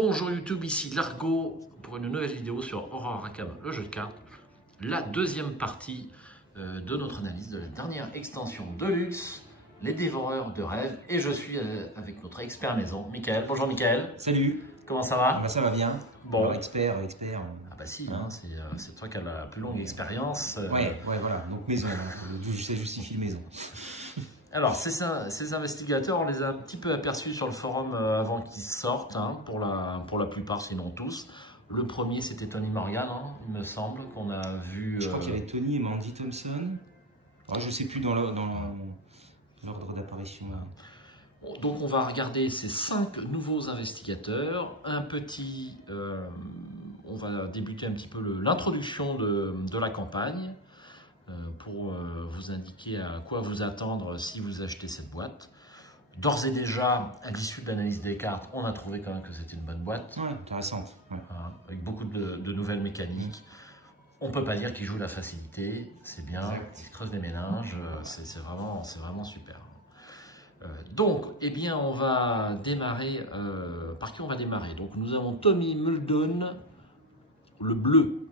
Bonjour YouTube, ici Largo pour une nouvelle vidéo sur Horror Arkham, le jeu de cartes. La deuxième partie de notre analyse de la dernière extension de luxe, les dévoreurs de rêves. Et je suis avec notre expert maison, Michael. Bonjour Michael. Salut. Comment ça va? Ça va bien. Bon. Alors, expert. Ah bah si, hein, c'est toi qui as la plus longue expérience. Ouais, voilà. Donc maison, ça justifie le maison. Alors, ces investigateurs, on les a un petit peu aperçus sur le forum avant qu'ils sortent, hein, pour la plupart, sinon tous. Le premier, c'était Tony Morgan, hein, il me semble, qu'on a vu... Je crois qu'il y avait Tony et Mandy Thompson. Alors, je ne sais plus dans l'ordre d'apparition. Donc, on va regarder ces 5 nouveaux investigateurs. On va débuter un petit peu l'introduction de la campagne. Pour vous indiquer à quoi vous attendre si vous achetez cette boîte. D'ores et déjà, à l'issue de l'analyse des cartes, on a trouvé quand même que c'était une bonne boîte. Ouais, intéressante. Ouais. Avec beaucoup de nouvelles mécaniques. On ne peut pas dire qu'ils jouent la facilité, c'est bien, ils creusent les méninges, c'est vraiment super. Donc, eh bien, on va démarrer. Par qui on va démarrer? Donc, nous avons Tommy Muldoon, le bleu.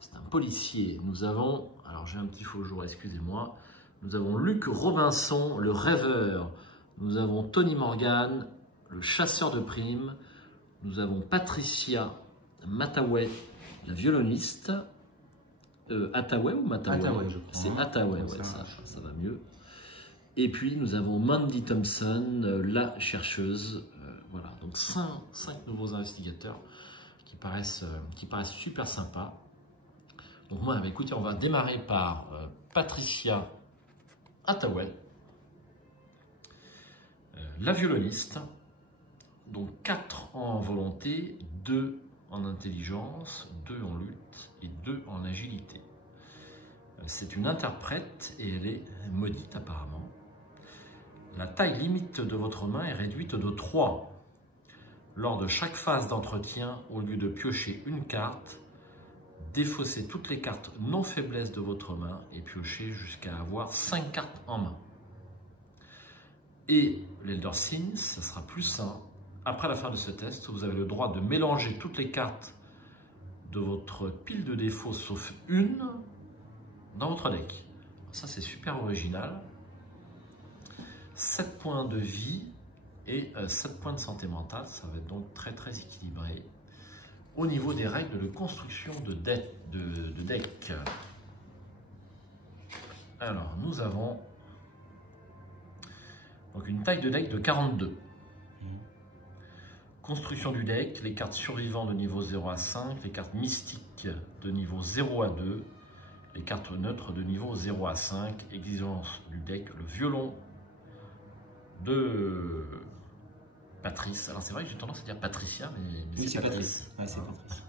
C'est un policier. Nous avons, alors j'ai un petit faux jour, excusez-moi. Nous avons Luc Robinson, le rêveur. Nous avons Tony Morgan, le chasseur de primes. Nous avons Patricia Mataway, la violoniste. Attaway ou Mataway? Attaway, je crois. C'est Attaway, ouais, ça va mieux. Et puis nous avons Mandy Thompson, la chercheuse. Voilà, donc 5 nouveaux investigateurs qui paraissent super sympas. Donc moi, écoutez, on va démarrer par Patricia Attaway, la violoniste. Donc 4 en volonté, 2 en intelligence, 2 en lutte et 2 en agilité. C'est une interprète et elle est maudite apparemment. La taille limite de votre main est réduite de 3. Lors de chaque phase d'entretien, au lieu de piocher une carte, défaussez toutes les cartes non faiblesse de votre main et piochez jusqu'à avoir 5 cartes en main. Et l'Elder Signs, ça sera plus sain. Après la fin de ce test, vous avez le droit de mélanger toutes les cartes de votre pile de défauts sauf une dans votre deck. Ça, c'est super original. 7 points de vie et 7 points de santé mentale. Ça va être donc très équilibré. Au niveau des règles de construction de deck. Alors, nous avons donc une taille de deck de 42. Construction du deck, les cartes survivantes de niveau 0 à 5, les cartes mystiques de niveau 0 à 2, les cartes neutres de niveau 0 à 5, exigence du deck, le violon de Patrice. Alors c'est vrai que j'ai tendance à dire Patricia, mais oui, c'est Patrice. Ouais, c'est Patrice.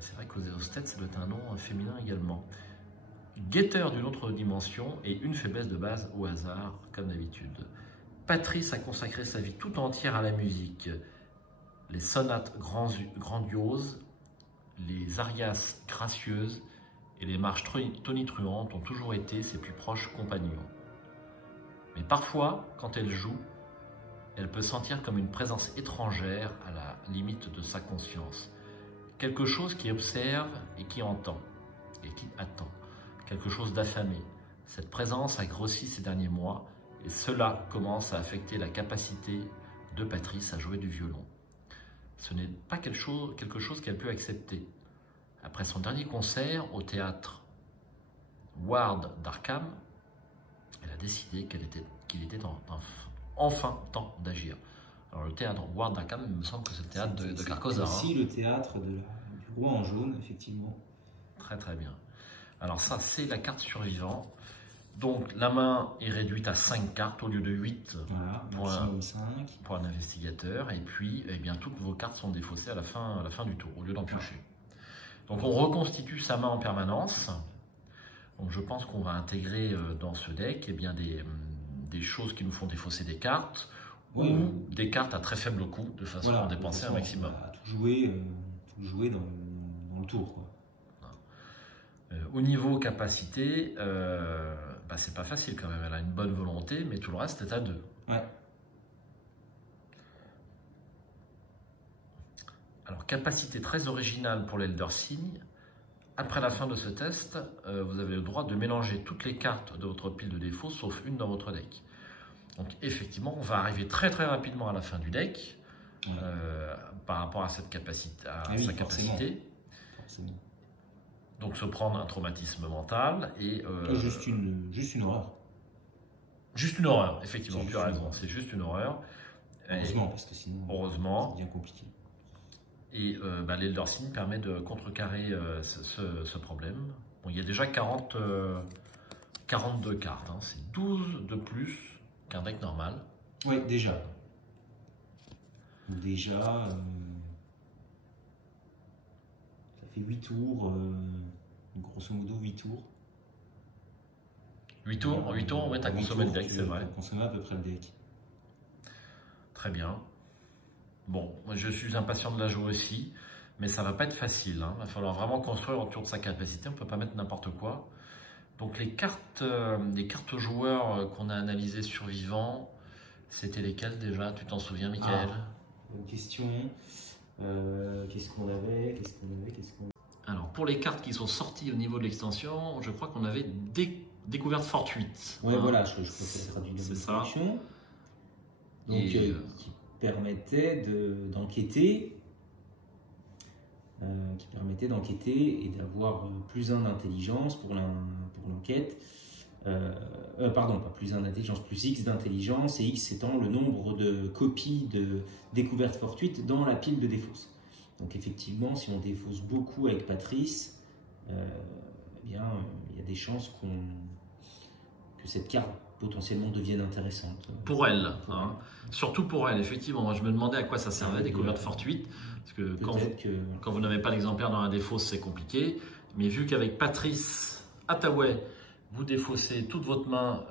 C'est vrai qu'aux Stats, ça doit être un nom féminin également. Guetteur d'une autre dimension et une faiblesse de base au hasard, comme d'habitude. Patrice a consacré sa vie tout entière à la musique. Les sonates grandioses, les arias gracieuses et les marches tonitruantes ont toujours été ses plus proches compagnons. Mais parfois, quand elle joue, elle peut sentir comme une présence étrangère à la limite de sa conscience. Quelque chose qui observe et qui entend, et qui attend. Quelque chose d'affamé. Cette présence a grossi ces derniers mois, et cela commence à affecter la capacité de Patrice à jouer du violon. Ce n'est pas quelque chose qu'elle peut accepter. Après son dernier concert au théâtre Ward d'Arkham, elle a décidé qu'il était enfin temps d'agir. Alors le théâtre Ward d'Arkham, il me semble que c'est le théâtre de Carcosa. C'est aussi le théâtre du roi en jaune, effectivement. Très bien. Alors ça, c'est la carte survivant. Donc la main est réduite à 5 cartes au lieu de 8 voilà, pour un investigateur. Et puis, eh bien, toutes vos cartes sont défaussées à la fin du tour, au lieu d'en piocher. Donc on reconstitue sa main en permanence. Donc je pense qu'on va intégrer dans ce deck eh bien, des choses qui nous font défausser des cartes ou des cartes à très faible coût, de façon à en dépenser un maximum. Tout jouer dans le tour, quoi. Au niveau capacité, c'est pas facile quand même. Elle a une bonne volonté, mais tout le reste est à 2. Ouais. Alors, capacité très originale pour l'Elder Sign. Après la fin de ce test, vous avez le droit de mélanger toutes les cartes de votre pile de défaut, sauf une dans votre deck. Donc, effectivement, on va arriver très très rapidement à la fin du deck, par rapport à cette capacité, sa capacité. Forcément. Donc, se prendre un traumatisme mental et... juste une horreur. Juste une horreur, effectivement, tu as raison, c'est juste une horreur. Heureusement, parce que sinon, heureusement, c'est bien compliqué. Et l'Elder Sign permet de contrecarrer ce problème. Bon, il y a déjà 42 cartes, hein. C'est 12 de plus qu'un deck normal. Oui, déjà. Déjà, ça fait 8 tours, grosso modo 8 tours. 8 tours, ouais, tu as consommé le deck, c'est vrai. Tu as consommé à peu près le deck. Très bien. Bon, moi je suis impatient de la jouer aussi, mais ça va pas être facile, hein. Il va falloir vraiment construire autour de sa capacité, on peut pas mettre n'importe quoi. Donc les cartes joueurs qu'on a analysées survivants, c'était lesquelles déjà? Tu t'en souviens, Michael? Bonne question. Qu'est-ce qu'on avait? Alors pour les cartes qui sont sorties au niveau de l'extension, je crois qu'on avait découverte fortuite. Ouais, voilà, je préfère traduire c'est ça. Donc qui permettait d'enquêter, et d'avoir plus 1 d'intelligence pour l'enquête. Pardon, pas plus 1 d'intelligence, plus X d'intelligence, et X étant le nombre de copies de découverte fortuite dans la pile de défausse. Donc effectivement, si on défausse beaucoup avec Patrice, eh bien, il y a des chances que cette carte potentiellement devienne intéressante. Pour elle, hein. Surtout pour elle, effectivement. Moi, je me demandais à quoi ça servait, découverte fortuite, parce que quand vous n'avez pas l'exemplaire dans la défausse, c'est compliqué. Mais vu qu'avec Patrice Attaway, vous défaussez toute votre main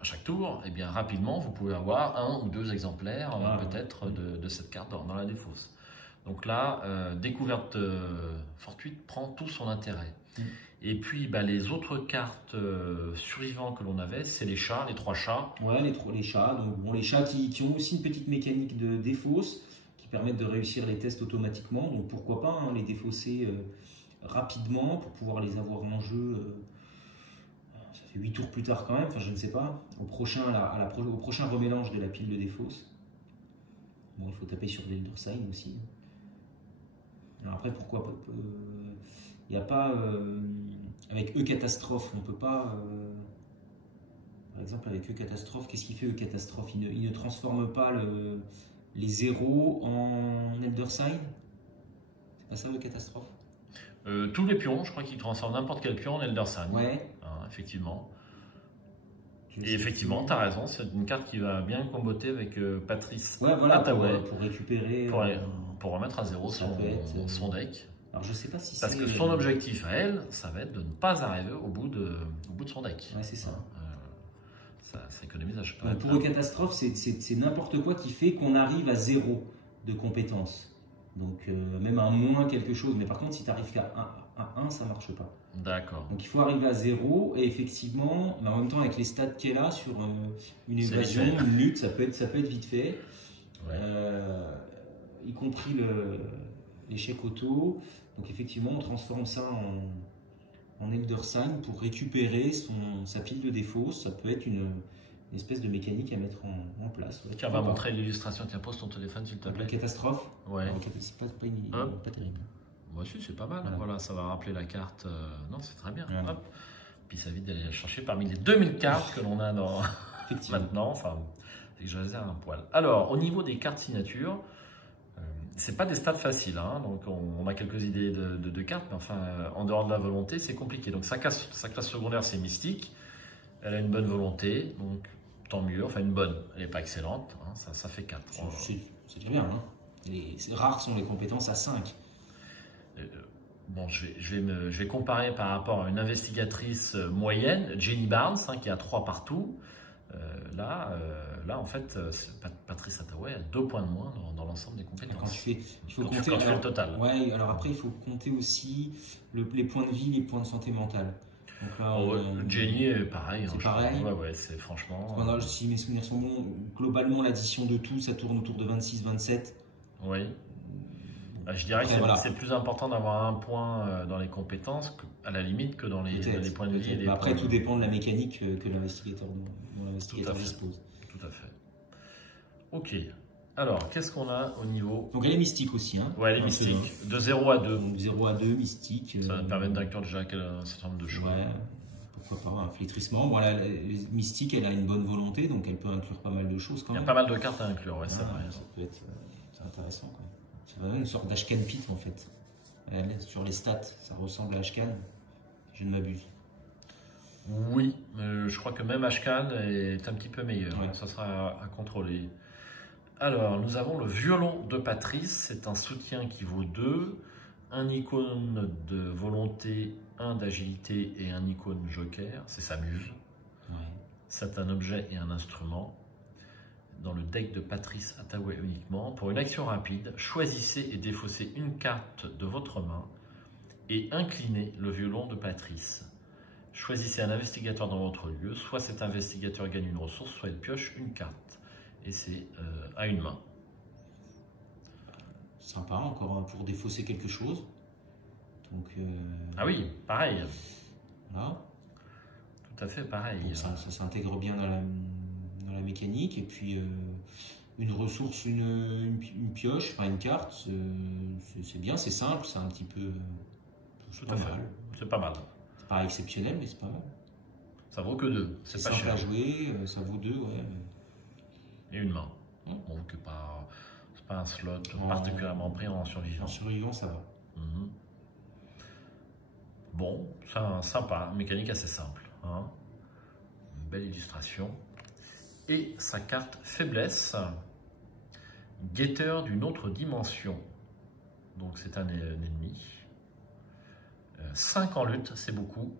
à chaque tour, et bien rapidement, vous pouvez avoir 1 ou 2 exemplaires peut-être de cette carte dans la défausse. Donc là, découverte fortuite prend tout son intérêt. Et puis les autres cartes survivantes que l'on avait, c'est les chats, les 3 chats. Ouais, les chats. Donc, bon, les chats qui ont aussi une petite mécanique de défausse, qui permettent de réussir les tests automatiquement. Donc pourquoi pas les défausser rapidement pour pouvoir les avoir en jeu. Ça fait 8 tours plus tard quand même, enfin je ne sais pas. Au prochain remélange de la pile de défausse. Bon, il faut taper sur l'Elder Sign aussi. Alors après, pourquoi pas il n'y a pas, avec E-Catastrophe, on ne peut pas, par exemple avec E-Catastrophe, qu'est-ce qu'il fait E-Catastrophe? Il ne transforme pas les zéros en Elder Sign? C'est pas ça E-Catastrophe? Tous les pions, je crois qu'il transforme n'importe quel pion en Elder Sign. Ouais. Hein, effectivement. Et effectivement, tu as raison, c'est une carte qui va bien comboter avec Patrice Attaway pour récupérer. Pour remettre à zéro son deck. Alors je sais pas si parce que son objectif à elle, ça va être de ne pas arriver au bout de son deck. Ouais, c'est ça. Ça économise à chaque fois. Pour Catastrophe, c'est n'importe quoi qui fait qu'on arrive à 0 de compétences. Donc même à moins quelque chose. Mais par contre, si tu arrives qu'à 1, ça marche pas. D'accord. Donc il faut arriver à 0 et effectivement, mais en même temps avec les stats qu'elle a sur une évasion, une lutte, ça peut être vite fait. Ouais. Y compris l'échec auto. Donc effectivement, on transforme ça en Elder Sign pour récupérer sa pile de défaut. Ça peut être une espèce de mécanique à mettre en place. Ouais, tiens, on va montrer l'illustration. Tiens, pose ton téléphone s'il te plaît. Catastrophe. Ouais. C'est pas terrible. Moi aussi, c'est pas mal. Voilà, ça va rappeler la carte. Non, c'est très bien. Voilà. Hop. Puis ça évite d'aller la chercher parmi les 2000 cartes que l'on a maintenant. Enfin, j'exagère un poil. Alors, au niveau des cartes signatures, c'est pas des stats faciles, hein. Donc on a quelques idées de cartes, mais enfin en dehors de la volonté, c'est compliqué. Donc sa classe secondaire, c'est mystique. Elle a une bonne volonté, donc tant mieux. Enfin une bonne, elle n'est pas excellente. Hein. Ça fait 4. C'est déjà bien. Hein. C'est rares sont les compétences à 5. Bon, je vais comparer par rapport à une investigatrice moyenne, Jenny Barnes, hein, qui a 3 partout. Là, en fait, Patrice Attaway a 2 points de moins dans l'ensemble des compétences. Il faut compter le total. Ouais, alors après, il faut compter aussi les points de vie, les points de santé mentale. Donc là, Jenny est pareil. C'est pareil. Ouais, c'est franchement. Si mes souvenirs sont bons, globalement, l'addition de tout, ça tourne autour de 26-27. Oui. Je dirais Après, que voilà. c'est plus important d'avoir un point dans les compétences, à la limite, que dans les points de vie. Et les Après, points tout dépend de la mécanique que l'investigateur Tout à fait. dispose. Tout à fait. Ok. Alors, qu'est-ce qu'on a au niveau... Donc elle est mystique aussi. Hein, Ouais, elle est mystique. De 0 à 2. Donc 0 à 2, mystique. Ça va me permettre d'inclure déjà un certain nombre de choses. Ouais, pourquoi pas, un flétrissement. Voilà, mystique, elle a une bonne volonté, donc elle peut inclure pas mal de choses quand Il y même. a pas mal de cartes à inclure, ouais, Ça peut être c'est intéressant. Quoi. C'est vraiment une sorte d'Ashcan Pit en fait. Sur les stats, ça ressemble à Ashcan, si je ne m'abuse. Oui, je crois que même Ashcan est un petit peu meilleur. Ouais. Ça sera à contrôler. Alors, nous avons le violon de Patrice. C'est un soutien qui vaut 2. Un icône de volonté, 1 d'agilité et un icône joker. C'est sa muse. Ouais. C'est un objet et un instrument. Dans le deck de Patrice Attaway uniquement. Pour une action rapide, choisissez et défaussez une carte de votre main et inclinez le violon de Patrice. Choisissez un investigateur dans votre lieu, soit cet investigateur gagne une ressource, soit il pioche une carte. Et c'est à une main. Sympa, encore pour défausser quelque chose. Donc, Ah oui, pareil. Voilà. Tout à fait pareil. Donc ça s'intègre bien dans la mécanique. Et puis, une ressource, une pioche, enfin une carte, c'est bien, c'est simple, c'est un petit peu... Tout à fait. C'est pas mal. C'est pas exceptionnel, mais c'est pas mal. Ça vaut que 2. C'est pas simple cher. à jouer, ça vaut 2, ouais. Et une main. Bon, c'est pas un slot particulièrement pris en survivant. En survivant, ça va. Bon, sympa, mécanique assez simple. Hein. Une belle illustration. Et sa carte faiblesse, guetteur d'une autre dimension. Donc c'est un ennemi. 5 en lutte, c'est beaucoup.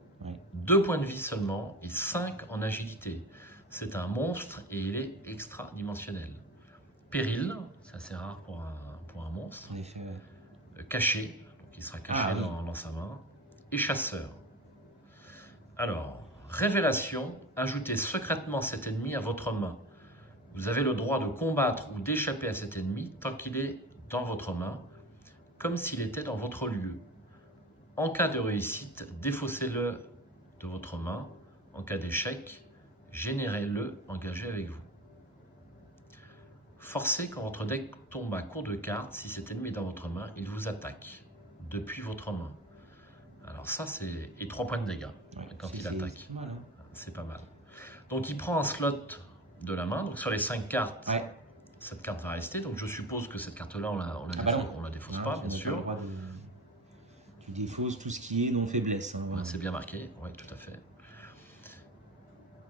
2 points de vie seulement et 5 en agilité. C'est un monstre et il est extra-dimensionnel. Péril, c'est assez rare pour un monstre. En effet, Caché, donc il sera caché dans sa main. Et chasseur. Alors, révélation, ajoutez secrètement cet ennemi à votre main. Vous avez le droit de combattre ou d'échapper à cet ennemi tant qu'il est dans votre main, comme s'il était dans votre lieu. En cas de réussite, défaussez-le de votre main. En cas d'échec, générez-le engagé avec vous. Forcez quand votre deck tombe à court de cartes, si cet ennemi est dans votre main, il vous attaque depuis votre main. Alors ça, c'est... Et 3 points de dégâts quand il attaque. C'est pas mal. Donc il prend un slot de la main. Donc sur les 5 cartes, cette carte va rester. Donc je suppose que cette carte-là, on la défausse pas, bien sûr. Tu défausses tout ce qui est non faiblesse. Hein, c'est bien marqué, oui, tout à fait.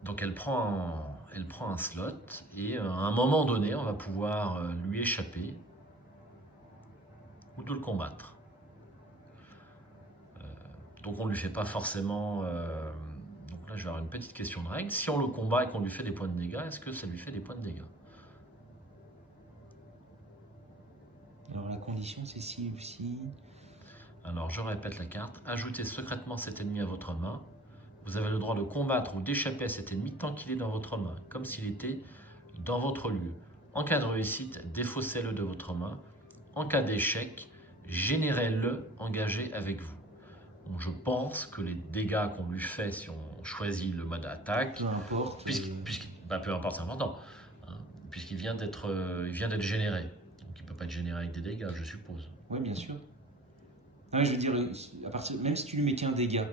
Donc elle prend un slot et à un moment donné, on va pouvoir lui échapper ou de le combattre. Donc on ne lui fait pas forcément... donc là, je vais avoir une petite question de règle. Si on le combat et qu'on lui fait des points de dégâts, est-ce que ça lui fait des points de dégâts? Alors la condition, c'est si ou si... Alors je répète la carte. Ajoutez secrètement cet ennemi à votre main. Vous avez le droit de combattre ou d'échapper à cet ennemi tant qu'il est dans votre main, comme s'il était dans votre lieu. En cas de réussite, défaussez-le de votre main. En cas d'échec, générez-le engagé avec vous. Donc je pense que les dégâts qu'on lui fait si on choisit le mode attaque, peu importe, peu importe, c'est important, hein, puisqu'il vient d'être généré. Donc il ne peut pas être généré avec des dégâts, je suppose. Oui, bien sûr. Ah, je veux dire, même si tu lui mets qu'un dégât,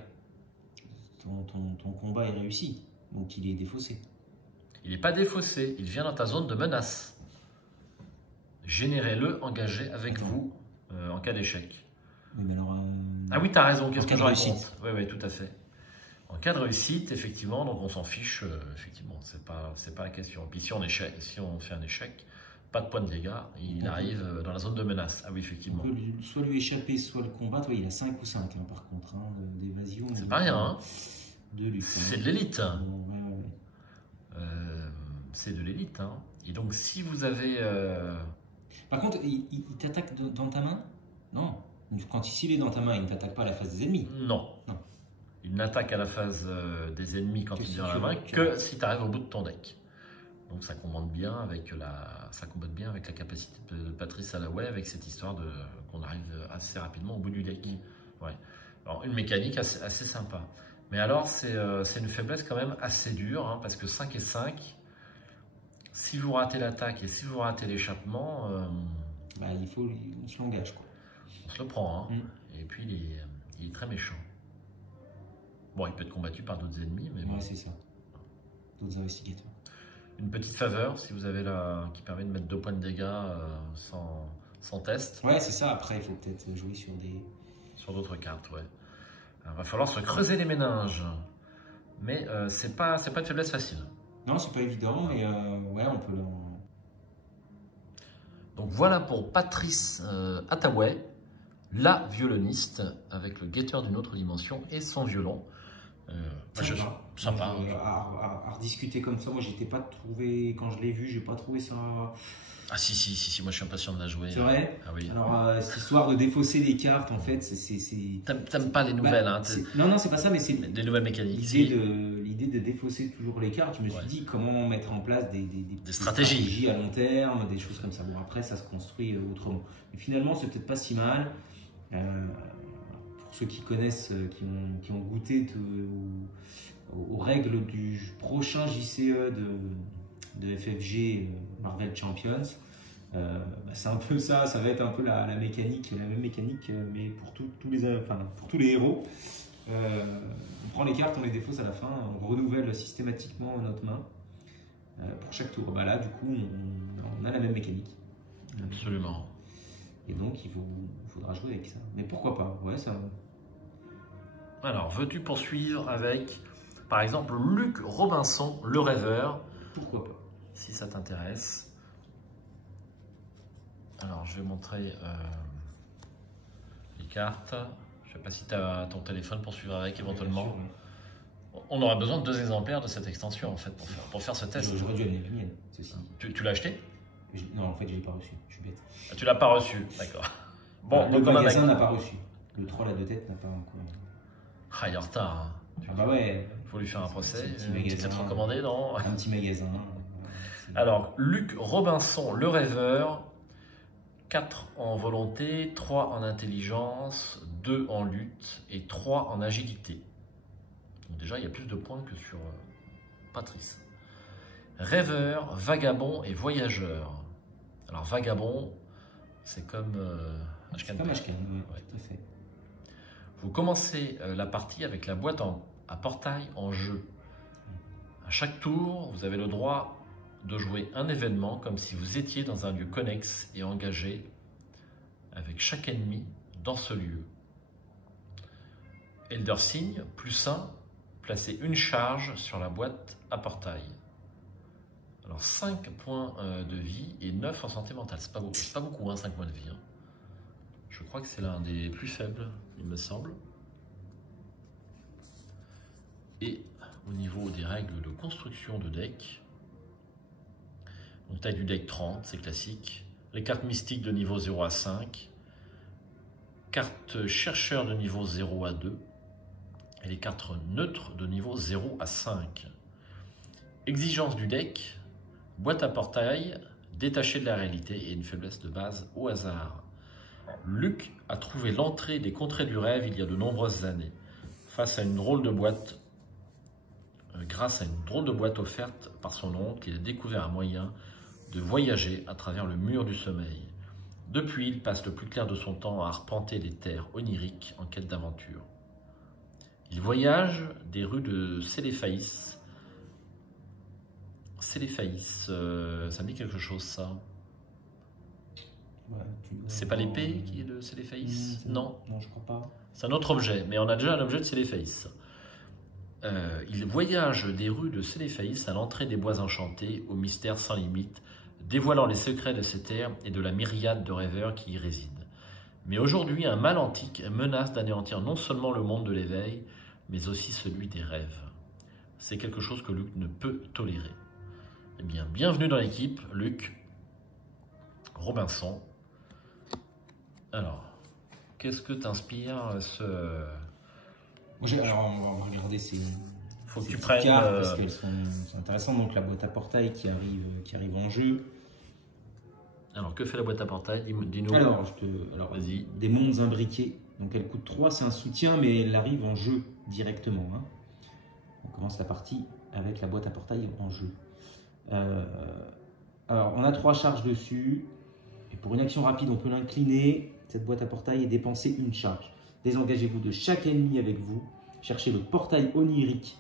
ton combat est réussi, donc il est défaussé. Il n'est pas défaussé, il vient dans ta zone de menace. Générez-le engagé avec vous en cas d'échec. Oui, mais alors, ah oui, tu as raison, qu'est-ce que je raconte? Oui, tout à fait. En cas de réussite, effectivement, donc on s'en fiche, effectivement, c'est pas la question. Et puis si on fait un échec, pas de points de dégâts, il arrive dans la zone de menace. Ah oui, effectivement. On peut soit lui échapper, soit le combattre. Oui, il a 5 ou 5 par contre, d'évasion. C'est pas rien, hein. De lutte. C'est de l'élite. Ouais. C'est de l'élite, hein. Et donc si vous avez... Par contre, il t'attaque dans ta main? Non. Quand il est dans ta main, il ne t'attaque pas à la face des ennemis. Non. Il n'attaque à la phase des ennemis quand il est dans la main que si tu arrives au bout de ton deck. Donc ça commente bien avec la capacité de Patrice Allaway, avec cette histoire qu'on arrive assez rapidement au bout du deck. Ouais. Alors une mécanique assez sympa. Mais alors c'est une faiblesse quand même assez dure, hein, parce que 5 et 5, si vous ratez l'attaque et si vous ratez l'échappement, on se l'engage, quoi. On se le prend, hein. Et puis il est très méchant. Bon, il peut être combattu par d'autres ennemis, mais bon. Ouais, c'est ça. D'autres investigateurs. Une petite faveur, si vous avez qui permet de mettre 2 points de dégâts sans test. Ouais, c'est ça. Après, il faut peut-être jouer sur d'autres cartes, ouais. Il va falloir se creuser les méninges. Mais c'est pas une faiblesse facile. Non, c'est pas évident, mais ouais, on peut Donc voilà pour Patrice Allaway, la violoniste, avec le guetteur d'une autre dimension et son violon. Sympa. À rediscuter comme ça, moi j'étais pas trouvé, quand je l'ai vu, j'ai pas trouvé ça. Ah si, moi je suis impatient de la jouer. C'est vrai. Ah oui. Alors cette histoire de défausser les cartes, en fait, T'aimes pas les nouvelles, hein? Non, c'est pas ça, mais c'est des nouvelles mécaniques. L'idée de défausser toujours les cartes, je me suis dit comment mettre en place des stratégies à long terme, des choses comme ça. Bon, après ça se construit autrement. Mais finalement, c'est peut-être pas si mal. Pour ceux qui connaissent, qui ont goûté aux règles du prochain JCE de FFG Marvel Champions, c'est un peu ça va être un peu la même mécanique, mais pour tous les héros. On prend les cartes, on les défausse à la fin, on renouvelle systématiquement notre main pour chaque tour. Là, du coup, on a la même mécanique. Absolument. Et donc, il faudra jouer avec ça. Mais pourquoi pas? Ouais, ça. Alors, veux-tu poursuivre avec, par exemple, Luc Robinson, le rêveur? Pourquoi pas? Si ça t'intéresse. Alors, je vais montrer les cartes. Je ne sais pas si tu as ton téléphone pour suivre avec éventuellement. Bien sûr, On aura besoin de 2 exemplaires de cette extension en fait pour faire ce test. J'aurais dû amener la mienne, ceci. Tu l'as acheté? Non, en fait, je l'ai pas reçu. Je suis bête. Ah, tu l'as pas reçu, d'accord. Bon, le magasin n'a pas reçu. Le troll à 2 têtes n'a pas encore. Ah, il est en retard. Ah bah ouais. Il faut lui faire un procès. Une petite recommandée, non? Un petit magasin. Alors, Luc Robinson, le rêveur. 4 en volonté, 3 en intelligence, 2 en lutte et 3 en agilité. Donc déjà, il y a plus de points que sur Patrice. Rêveur, vagabond et voyageur. Alors, vagabond, c'est comme Ashkan. Comme Ashkan, oui, ouais, tout à fait. Vous commencez la partie avec la boîte à portail en jeu. À chaque tour, vous avez le droit de jouer un événement comme si vous étiez dans un lieu connexe et engagé avec chaque ennemi dans ce lieu. Elder Sign, +1, placez une charge sur la boîte à portail. Alors 5 points de vie et 9 en santé mentale. C'est pas beaucoup, hein, 5 points de vie. Hein. Je crois que c'est l'un des plus faibles, il me semble. Et au niveau des règles de construction de deck, donc taille du deck 30, c'est classique. Les cartes mystiques de niveau 0 à 5. Cartes chercheurs de niveau 0 à 2. Et les cartes neutres de niveau 0 à 5. Exigence du deck, boîte à portail, détachée de la réalité et une faiblesse de base au hasard. Luc a trouvé l'entrée des contrées du rêve il y a de nombreuses années, face à une drôle de boîte. Grâce à une drôle de boîte offerte par son oncle, il a découvert un moyen de voyager à travers le mur du sommeil. Depuis, il passe le plus clair de son temps à arpenter les terres oniriques en quête d'aventure. Il voyage des rues de Céléphaïs. Céléphaïs, ça me dit quelque chose, ça? Ouais, c'est pas l'épée qui est de Céléphaïs? Non. Non, je crois pas. C'est un autre objet, mais on a déjà un objet de Céléphaïs. Il voyage des rues de Céléphaïs à l'entrée des bois enchantés, au mystère sans limite, dévoilant les secrets de ces terres et de la myriade de rêveurs qui y résident. Mais aujourd'hui, un mal antique menace d'anéantir non seulement le monde de l'éveil, mais aussi celui des rêves. C'est quelque chose que Luc ne peut tolérer. Eh bien, bienvenue dans l'équipe, Luc Robinson. Alors, qu'est-ce que t'inspire ce... Alors, on va regarder ces... faut que ces tu petites prennes. cartes parce qu'elles sont intéressantes. Donc la boîte à portail qui arrive en jeu. Alors, que fait la boîte à portail? Dis-nous. Alors, vas-y. Des mondes imbriqués. Donc elle coûte 3, c'est un soutien, mais elle arrive en jeu directement. Hein. On commence la partie avec la boîte à portail en jeu. Alors, on a 3 charges dessus. Et pour une action rapide, on peut l'incliner. Cette boîte à portail et dépenser une charge. Désengagez-vous de chaque ennemi avec vous. Cherchez le portail onirique,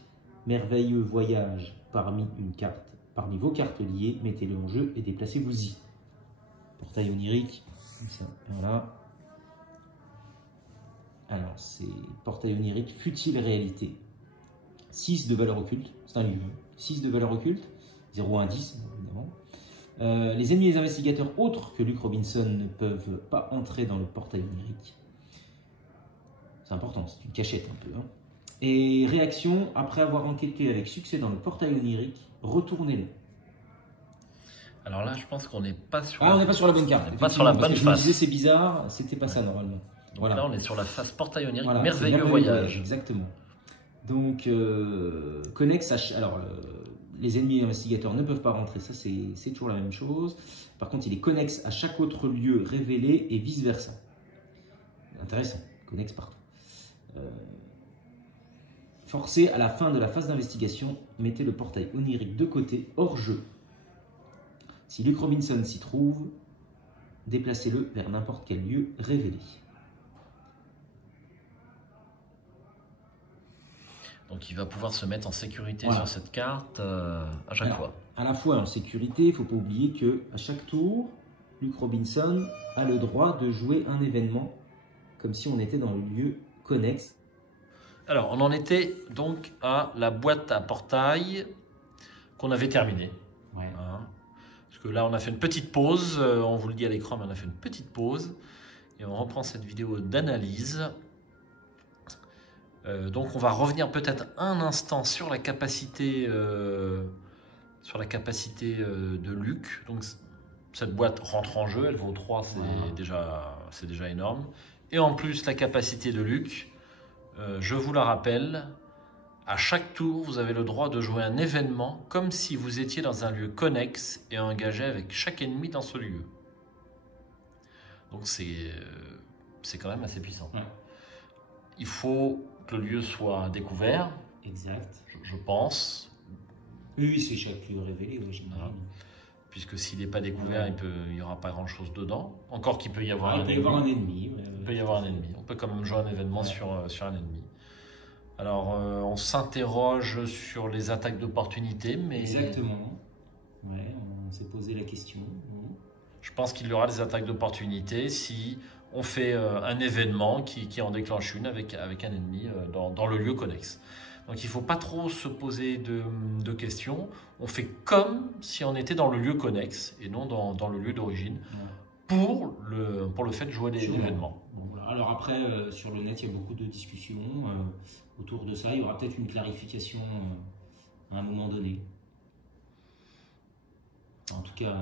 merveilleux voyage parmi vos cartes liées. Mettez-le en jeu et déplacez-vous-y. Portail onirique. Voilà. Alors, c'est portail onirique, futile réalité. 6 de valeur occulte. C'est un livre. 6 de valeur occulte. 0 à 10, évidemment. Les ennemis et les investigateurs autres que Luke Robinson ne peuvent pas entrer dans le portail onirique. C'est important, c'est une cachette un peu. Hein. Et réaction, après avoir enquêté avec succès dans le portail onirique, retournez-le. Alors là, je pense qu'on n'est pas sur. On n'est pas sur la bonne carte. Pas sur la bonne face. Je me disais, c'est bizarre, c'était pas ça normalement. Donc voilà. là, on est sur la face portail onirique, Voilà, merveilleux voyage. Exactement. Donc, connexe à. Alors, les ennemis et investigateurs ne peuvent pas rentrer, ça c'est toujours la même chose. Par contre, il est connexe à chaque autre lieu révélé et vice-versa. Intéressant, connexe partout. Forcé à la fin de la phase d'investigation, mettez le portail onirique de côté, hors jeu. Si Luke Robinson s'y trouve, déplacez-le vers n'importe quel lieu révélé. Donc il va pouvoir se mettre en sécurité Voilà. sur cette carte à chaque fois. À la fois en sécurité, il ne faut pas oublier qu'à chaque tour, Luke Robinson a le droit de jouer un événement comme si on était dans le lieu connexe. Alors on en était donc à la boîte à portail qu'on avait terminée. Ouais. Hein. Parce que là on a fait une petite pause, on vous le dit à l'écran, mais on a fait une petite pause. Et on reprend cette vidéo d'analyse. Donc on va revenir peut-être un instant sur la capacité, de Luke. Donc cette boîte rentre en jeu, elle vaut 3, c'est déjà énorme. Et en plus la capacité de Luke, je vous la rappelle, à chaque tour vous avez le droit de jouer un événement comme si vous étiez dans un lieu connexe et engagé avec chaque ennemi dans ce lieu. Donc c'est quand même assez puissant. Ouais. Il faut que le lieu soit découvert. Exact. Je pense. Oui, c'est chaque lieu révélé, oui, j'imagine. Voilà. Puisque s'il n'est pas découvert, il n'y aura pas grand-chose dedans. Encore qu'il peut y avoir un ennemi. Il peut y avoir un ennemi. On peut quand même jouer un événement sur un ennemi. Alors, on s'interroge sur les attaques d'opportunité, mais... Exactement. Ouais, on s'est posé la question. Je pense qu'il y aura des attaques d'opportunité si on fait un événement qui en déclenche une avec un ennemi dans le lieu connexe. Donc il ne faut pas trop se poser de questions. On fait comme si on était dans le lieu connexe et non dans le lieu d'origine pour le fait de jouer des événements. Bon, voilà. Alors après, sur le net, il y a beaucoup de discussions autour de ça. Il y aura peut-être une clarification à un moment donné. En tout cas,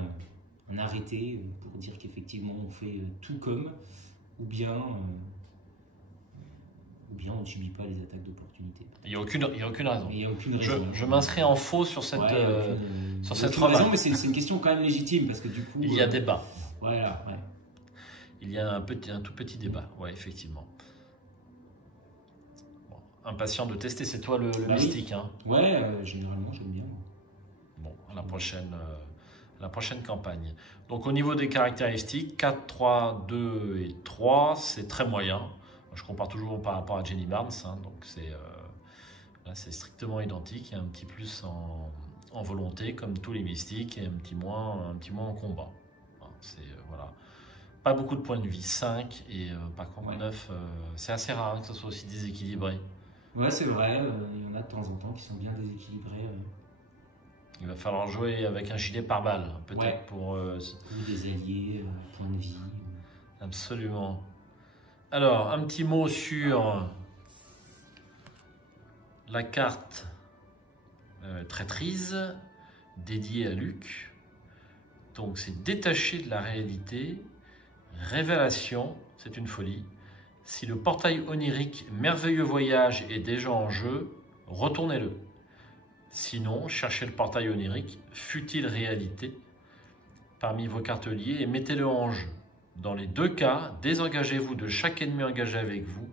un arrêté pour dire qu'effectivement on fait tout comme, ou bien on ne subit pas les attaques d'opportunité. Il n'y a aucune raison. Il y a aucune raison. Je m'inscris en faux sur cette raison, mais c'est une question quand même légitime parce que du coup... Il y a débat. Voilà, ouais. Il y a un tout petit débat, ouais, effectivement. Bon, impatient de tester, c'est toi le mystique, hein? Ouais, généralement j'aime bien. Bon, à la prochaine campagne. Donc au niveau des caractéristiques, 4, 3, 2 et 3, c'est très moyen. Je compare toujours par rapport à Jenny Barnes, hein, donc là c'est strictement identique. Il y a un petit plus en volonté, comme tous les mystiques, et un petit moins en combat. Voilà. Pas beaucoup de points de vie, 5, et par contre 9, c'est assez rare que ce soit aussi déséquilibré. Ouais, c'est vrai, il y en a de temps en temps qui sont bien déséquilibrés. Il va falloir jouer avec un gilet pare-balles, peut-être pour des alliés, points de vie. Absolument. Alors, un petit mot sur la carte traîtrise dédiée à Luke. Donc, c'est détaché de la réalité. Révélation, c'est une folie. Si le portail onirique merveilleux voyage est déjà en jeu, retournez-le. Sinon, cherchez le portail onirique, fut-il réalité, parmi vos cartes liées et mettez-le en jeu. Dans les deux cas, désengagez-vous de chaque ennemi engagé avec vous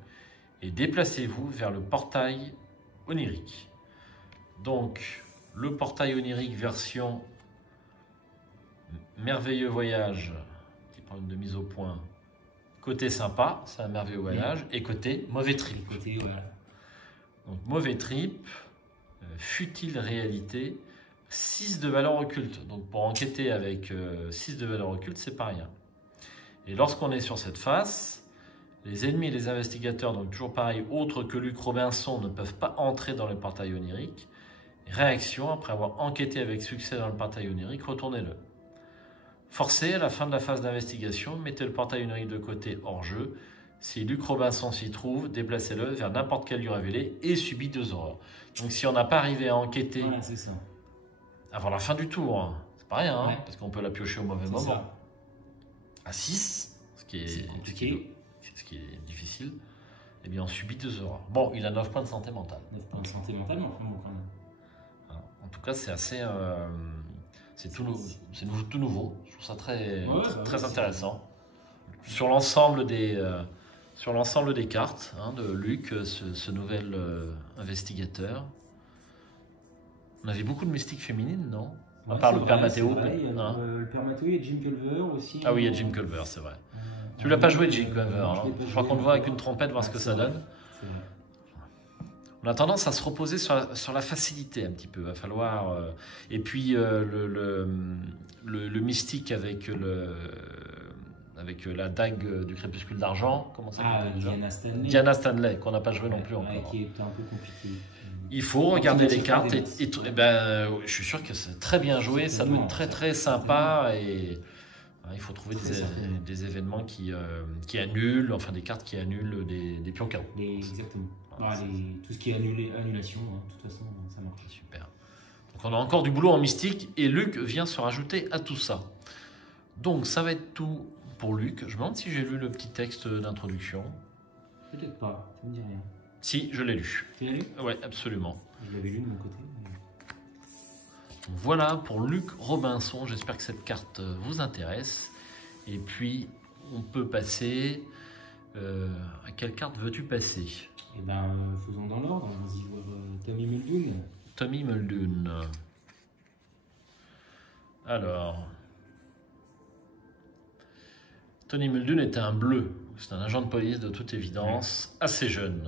et déplacez-vous vers le portail onirique. Donc, le portail onirique version merveilleux voyage, qui prend une de mise au point. Côté sympa, c'est un merveilleux voyage, et côté mauvais trip. Côté, voilà. Donc, mauvais trip, fut-il réalité, 6 de valeur occulte. Donc, pour enquêter avec 6 de valeur occulte, c'est pas rien. Et lorsqu'on est sur cette face, les ennemis et les investigateurs, donc toujours pareil, autres que Luc Robinson, ne peuvent pas entrer dans le portail onirique. Réaction, après avoir enquêté avec succès dans le portail onirique, retournez-le. Forcez, à la fin de la phase d'investigation, mettez le portail onirique de côté hors jeu. Si Luc Robinson s'y trouve, déplacez-le vers n'importe quel lieu révélé et subit 2 horreurs. Donc si on n'a pas arrivé à enquêter Voilà, c'est ça. avant la fin du tour, hein, c'est pas rien, Ouais. parce qu'on peut la piocher au mauvais C'est moment. ça. À 6, ce qui C'est est compliqué. ce qui est difficile, eh bien on subit 2 horreurs. Bon, il a 9 points de santé mentale. 9 points de santé mentale, mais enfin bon, quand même. Voilà. En tout cas, c'est assez... c'est tout nouveau. Je trouve ça très, Ouais, très ouais, intéressant. Sur l'ensemble des cartes hein, de Luc, ce nouvel investigateur. On avait beaucoup de mystiques féminines, non? À part le Père Mathéo. Hein? Le Père Mathéo et Jim Culver aussi. Ah oui, il y a Jim Culver, c'est vrai. Tu l'as pas joué, Jim Culver. Hein? Il faudra qu'on le voit avec une trompette, voir ce que ça donne. C'est vrai. On a tendance à se reposer sur la facilité un petit peu. Il va falloir. Et puis le mystique avec la dague du crépuscule d'argent. Comment ça s'appelle déjà? Diana Stanley. Diana Stanley, qu'on n'a pas joué non plus encore. Qui est un peu compliqué. Il faut regarder les cartes et je suis sûr que c'est très bien joué, ça doit être très très sympa et il faut trouver des événements qui annulent, enfin des cartes qui annulent des pions KO. Exactement. Tout ce qui est annulation, hein, de toute façon, ça marche. Super. Donc on a encore du boulot en mystique et Luc vient se rajouter à tout ça. Donc ça va être tout pour Luc. Je me demande si j'ai lu le petit texte d'introduction. Peut-être pas, ça me dit rien. Si, je l'ai lu. Tu l'as lu? Oui, absolument. Je l'avais lu de mon côté. Voilà pour Luc Robinson. J'espère que cette carte vous intéresse. Et puis, on peut passer... à quelle carte veux-tu passer? Eh bien, faisons dans l'ordre. Vas-y voir Tommy Muldoon. Tommy Muldoon. Alors... Tommy Muldoon est un bleu. C'est un agent de police de toute évidence, assez jeune.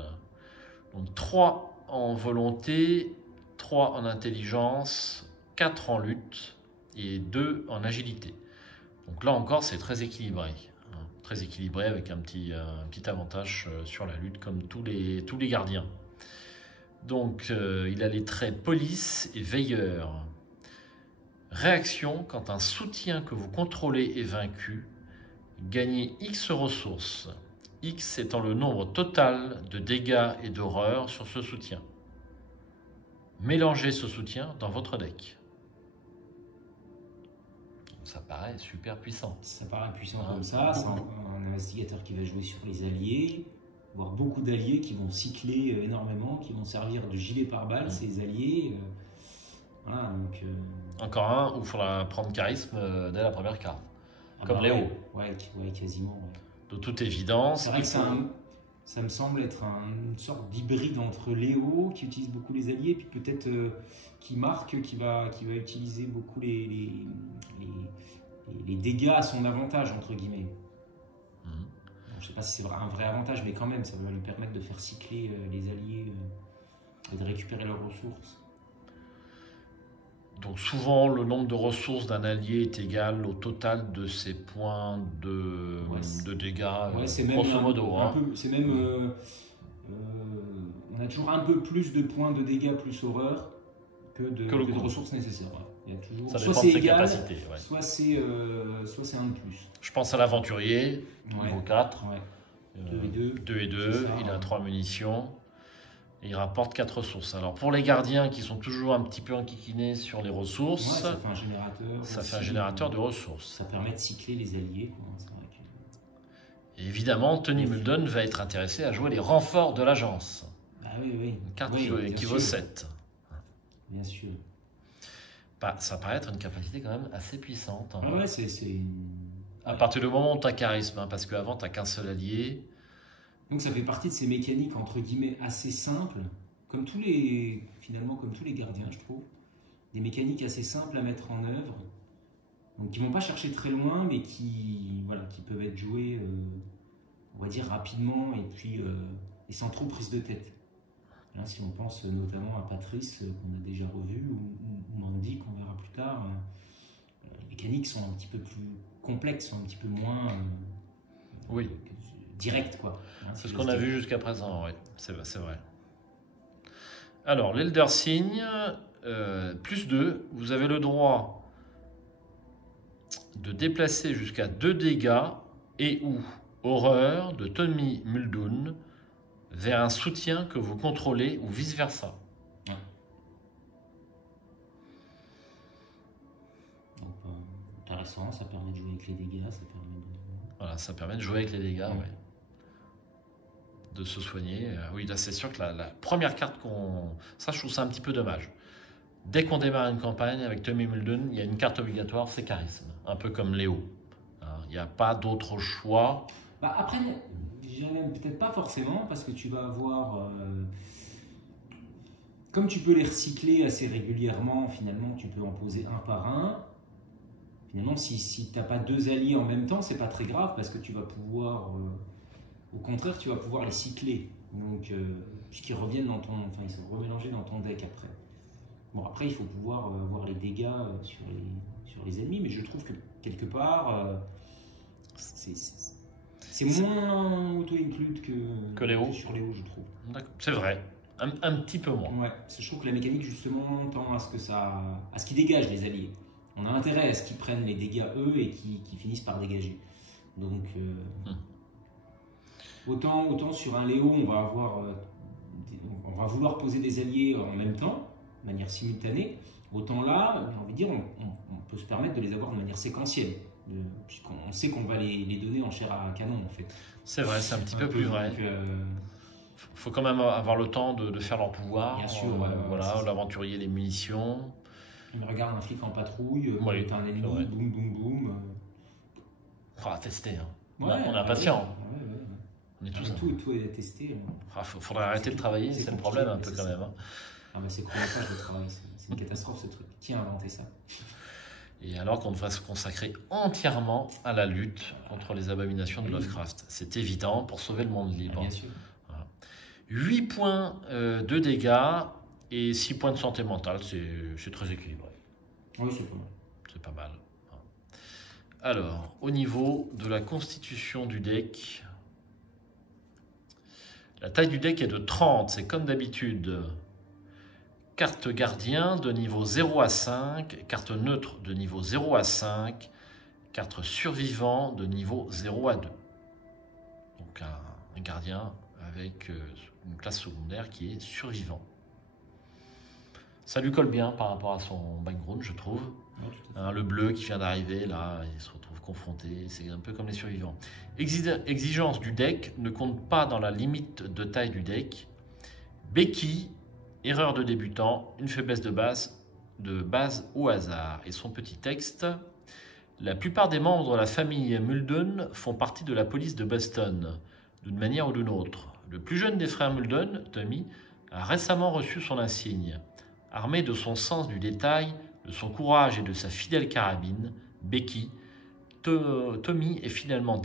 Donc 3 en volonté, 3 en intelligence, 4 en lutte et 2 en agilité. Donc là encore, c'est très équilibré. Hein, très équilibré avec un petit avantage sur la lutte comme tous les gardiens. Donc il a les traits police et veilleur. Réaction, quand un soutien que vous contrôlez est vaincu, gagnez X ressources. X étant le nombre total de dégâts et d'horreurs sur ce soutien. Mélangez ce soutien dans votre deck. Ça paraît super puissant. Ça paraît puissant comme ça. C'est un investigateur qui va jouer sur les alliés, voire beaucoup d'alliés qui vont cycler énormément, qui vont servir de gilet pare-balles, ces alliés. Voilà, donc, encore un où il faudra prendre charisme dès la première carte. Comme Léo. Ouais, quasiment. Ouais. De toute évidence. C'est vrai que ça me semble être une sorte d'hybride entre Léo, qui utilise beaucoup les alliés, et puis peut-être qui va utiliser beaucoup les dégâts à son avantage, entre guillemets. Bon, je ne sais pas si c'est un vrai avantage, mais quand même, ça va lui permettre de faire cycler les alliés et de récupérer leurs ressources. Donc souvent, le nombre de ressources d'un allié est égal au total de ses points de dégâts, grosso modo. C'est même... on a toujours un peu plus de points de dégâts plus horreur que de ressources nécessaires. Ouais. Il y a toujours, ça dépend de ses capacités. Ouais. Soit c'est un de plus. Je pense à l'aventurier, niveau 4. Ouais. 2 et 2, il a 3 munitions. Et il rapporte 4 ressources. Alors pour les gardiens qui sont toujours un petit peu enquiquinés sur les ressources, ça fait un générateur. Ça fait un générateur de ressources. Ça permet de cycler les alliés. Et évidemment, Tommy Muldoon va être intéressé à jouer les renforts de l'agence. Ah oui. Une carte qui vaut 7. Bien sûr. Bah, ça paraît être une capacité quand même assez puissante. Hein. Ah ouais, c'est À partir du moment où tu as charisme, hein, parce qu'avant, tu n'as qu'un seul allié. Donc ça fait partie de ces mécaniques entre guillemets assez simples, comme finalement comme tous les gardiens, je trouve. Des mécaniques assez simples à mettre en œuvre, donc qui vont pas chercher très loin, mais qui peuvent être jouées, on va dire rapidement et sans trop prise de tête. Là, si on pense notamment à Patrice qu'on a déjà revu ou Mandy qu'on verra plus tard, les mécaniques sont un petit peu plus complexes, sont un petit peu moins oui. directes, quoi. Hein, c'est ce qu'on a vu jusqu'à présent, oui, c'est vrai. Alors, l'Elder Sign, plus 2, vous avez le droit de déplacer jusqu'à 2 dégâts et ou horreur de Tommy Muldoon vers un soutien que vous contrôlez ou vice-versa. Ouais. Donc, intéressant, ça permet de jouer avec les dégâts, Voilà, ça permet de jouer avec les dégâts, ouais. De se soigner. Oui, là, c'est sûr que la première carte qu'on... Ça, je trouve ça un petit peu dommage. Dès qu'on démarre une campagne avec Tommy Muldoon, il y a une carte obligatoire, c'est charisme. Un peu comme Léo. Il n'y a pas d'autre choix. Bah après, peut-être pas forcément, parce que tu vas avoir... comme tu peux les recycler assez régulièrement, finalement, tu peux en poser un par un. Finalement, si tu n'as pas 2 alliés en même temps, c'est pas très grave, parce que tu vas pouvoir... au contraire, tu vas pouvoir les cycler. Donc, puisqu'ils reviennent dans ton... Enfin, ils sont remélangés dans ton deck après. Bon, après, il faut pouvoir voir les dégâts sur les ennemis, mais je trouve que quelque part, c'est moins auto-include que Léo. sur Léo, je trouve. C'est vrai, un petit peu moins. Ouais, parce que je trouve que la mécanique, justement, tend à ce qu'ils dégagent les alliés. On a intérêt à ce qu'ils prennent les dégâts eux et qu'ils finissent par dégager. Donc, autant sur un Léo, on va vouloir poser des alliés en même temps, de manière simultanée, autant là, j'ai envie de dire, on peut se permettre de les avoir de manière séquentielle, puisqu'on sait qu'on va les donner en chair à canon, en fait. C'est vrai, c'est un petit peu plus vrai. Il faut quand même avoir le temps de faire leur pouvoir. Bien sûr, voilà, l'aventurier, les munitions. On regarde un flic en patrouille, t'as un ennemi, boum, boum, boum. Il faudra tester. Hein. Ouais, on est impatient. On est tout est testé. Il faudrait arrêter de travailler, c'est le problème un peu quand même. Hein. Ah mais c'est chronophage le travail, c'est une catastrophe ce truc. Qui a inventé ça? Et alors qu'on devrait se consacrer entièrement à la lutte contre les abominations de Lovecraft. C'est évident pour sauver le monde libre. Bien sûr. Voilà. 8 points de dégâts et 6 points de santé mentale, c'est très équilibré. Oui, c'est pas mal. C'est pas mal. Alors, au niveau de la constitution du deck, la taille du deck est de 30, c'est comme d'habitude. Carte gardien de niveau 0 à 5, carte neutre de niveau 0 à 5, carte survivant de niveau 0 à 2. Donc un gardien avec une classe secondaire qui est survivant. Ça lui colle bien par rapport à son background, je trouve. Ouais, le bleu qui vient d'arriver, là, il se retrouve confronté, c'est un peu comme les survivants. Exigence du deck ne compte pas dans la limite de taille du deck. Béquille, erreur de débutant, une faiblesse de base au hasard. Et son petit texte, la plupart des membres de la famille Muldoon font partie de la police de Boston, d'une manière ou d'une autre. Le plus jeune des frères Muldoon, Tommy, a récemment reçu son insigne. Armé de son sens du détail, de son courage et de sa fidèle carabine, Béquille, Tommy est finalement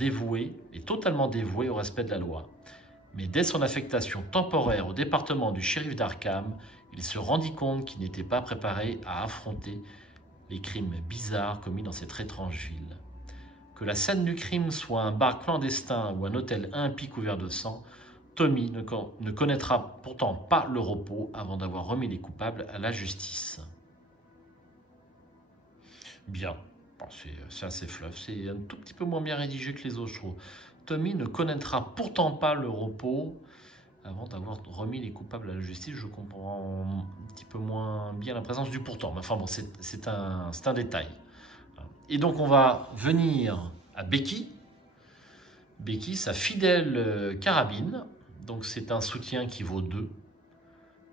totalement dévoué au respect de la loi. Mais dès son affectation temporaire au département du shérif d'Arkham, il se rendit compte qu'il n'était pas préparé à affronter les crimes bizarres commis dans cette étrange ville. Que la scène du crime soit un bar clandestin ou un hôtel impie couvert de sang, Tommy ne connaîtra pourtant pas le repos avant d'avoir remis les coupables à la justice. Bien, c'est assez fluff, c'est un tout petit peu moins bien rédigé que les autres, je trouve. Tommy ne connaîtra pourtant pas le repos avant d'avoir remis les coupables à la justice. Je comprends un petit peu moins bien la présence du pourtant. Mais enfin bon, c'est un détail. Et donc on va venir à Béquille. Béquille, sa fidèle carabine. Donc c'est un soutien qui vaut 2.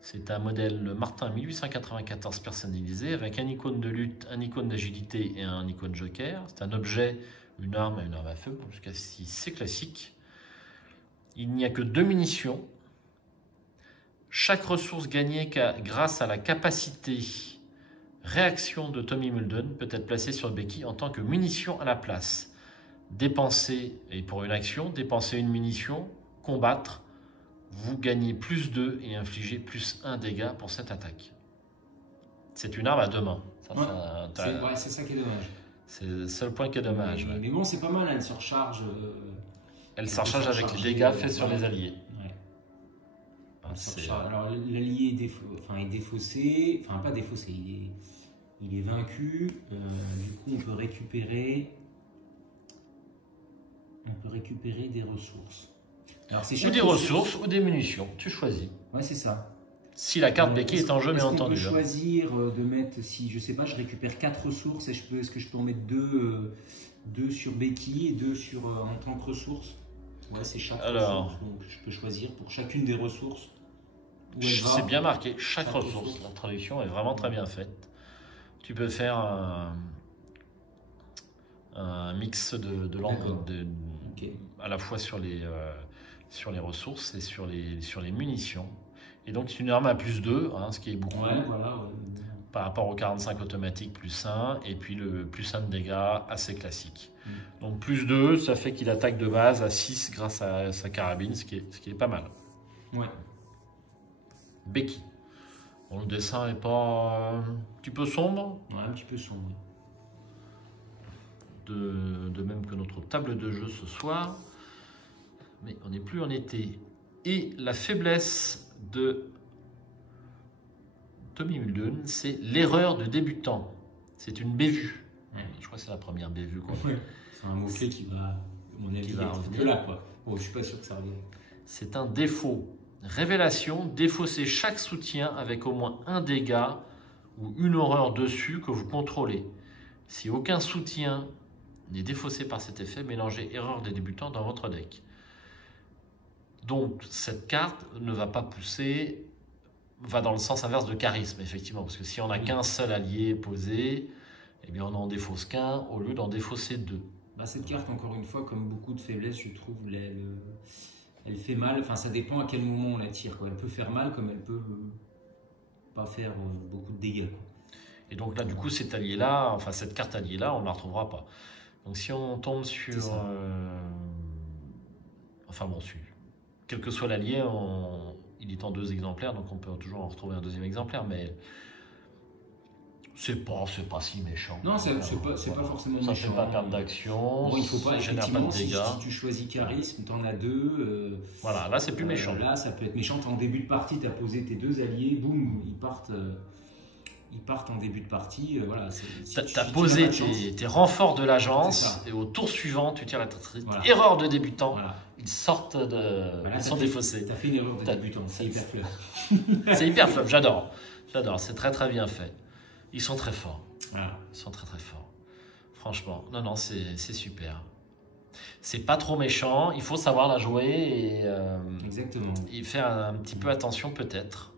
C'est un modèle Martin 1894 personnalisé avec un icône de lutte, un icône d'agilité et un icône joker. C'est un objet, une arme à feu. Jusqu'ici, c'est classique. Il n'y a que 2 munitions. Chaque ressource gagnée grâce à la capacité réaction de Tommy Muldoon peut être placée sur le béquille en tant que munition à la place. Dépenser, et pour une action, dépenser une munition, combattre, vous gagnez plus 2 et infligez plus 1 dégât pour cette attaque. C'est une arme à 2 mains. C'est ça qui est dommage. C'est le seul point qui est dommage. Mais bon, c'est pas mal, elle se recharge. Elle se recharge avec les dégâts faits sur les alliés. Ouais. Alors l'allié est défaussé, enfin pas défaussé, il est vaincu. Du coup, on peut récupérer des ressources. Alors, ou des ressources ou des munitions, tu choisis. Ouais, c'est ça. Si la carte béquille est en jeu, bien entendu. Je peux choisir de mettre, si je sais pas, je récupère 4 ressources et est-ce que je peux en mettre 2 sur béquille et 2 en tant que ressources. Ouais, c'est chaque ressource. Donc, je peux choisir pour chacune des ressources. C'est bien marqué, chaque ressource. La traduction est vraiment très bien faite. Tu peux faire un mix de langues à la fois sur les ressources et sur les munitions. Et donc c'est une arme à plus 2, ce qui est beaucoup. Par rapport au 45 automatique plus 1, et puis le plus 1 de dégâts assez classique. Donc plus 2, ça fait qu'il attaque de base à 6 grâce à sa carabine, ce qui est pas mal. Ouais. Béquille. Bon, le dessin n'est pas un petit peu sombre. Ouais, un petit peu sombre. De même que notre table de jeu ce soir. Mais on n'est plus en été. Et la faiblesse de Tommy Muldoon, c'est l'erreur de débutant. C'est une bévue. Je crois que c'est la première bévue. C'est un mot-clé qui va, à mon avis, être là, quoi. Bon, je suis pas sûr que ça revienne. C'est un défaut. Révélation, défausser chaque soutien avec au moins un dégât ou une horreur dessus que vous contrôlez. Si aucun soutien n'est défaussé par cet effet, mélangez erreur des débutants dans votre deck. Donc cette carte ne va pas pousser, va dans le sens inverse de charisme, effectivement, parce que si on n'a qu'un seul allié posé, eh bien on n'en défausse qu'un au lieu d'en défausser 2. Cette carte, encore une fois, comme beaucoup de faiblesses, je trouve, elle fait mal. Enfin, ça dépend à quel moment on la tire, quoi. Elle peut faire mal comme elle peut pas faire beaucoup de dégâts, quoi. Et donc là, du coup, cette carte alliée-là, on ne la retrouvera pas. Donc si on tombe sur... quel que soit l'allié, il est en 2 exemplaires, donc on peut toujours en retrouver un 2e exemplaire, mais c'est pas si méchant. Non, c'est pas forcément méchant. Ça fait pas perdre d'action, bon, il faut pas, ça génère pas de dégâts. Si tu choisis charisme, tu en as 2. Voilà, là c'est plus méchant. Là, ça peut être méchant. En début de partie, tu as posé tes 2 alliés, boum, ils partent en début de partie. Voilà, tu as posé tes renforts de l'agence et au tour suivant, tu tires la tête. Voilà. Erreur de débutant. Voilà. Ils sortent ils sont défaussés. Tu as fait une erreur de débutant. C'est hyper flop. C'est hyper flop, j'adore. C'est très très bien fait. Ils sont très forts. Voilà. Ils sont très très forts. Franchement, non, c'est super. C'est pas trop méchant. Il faut savoir la jouer Exactement. Et faire un petit peu attention peut-être.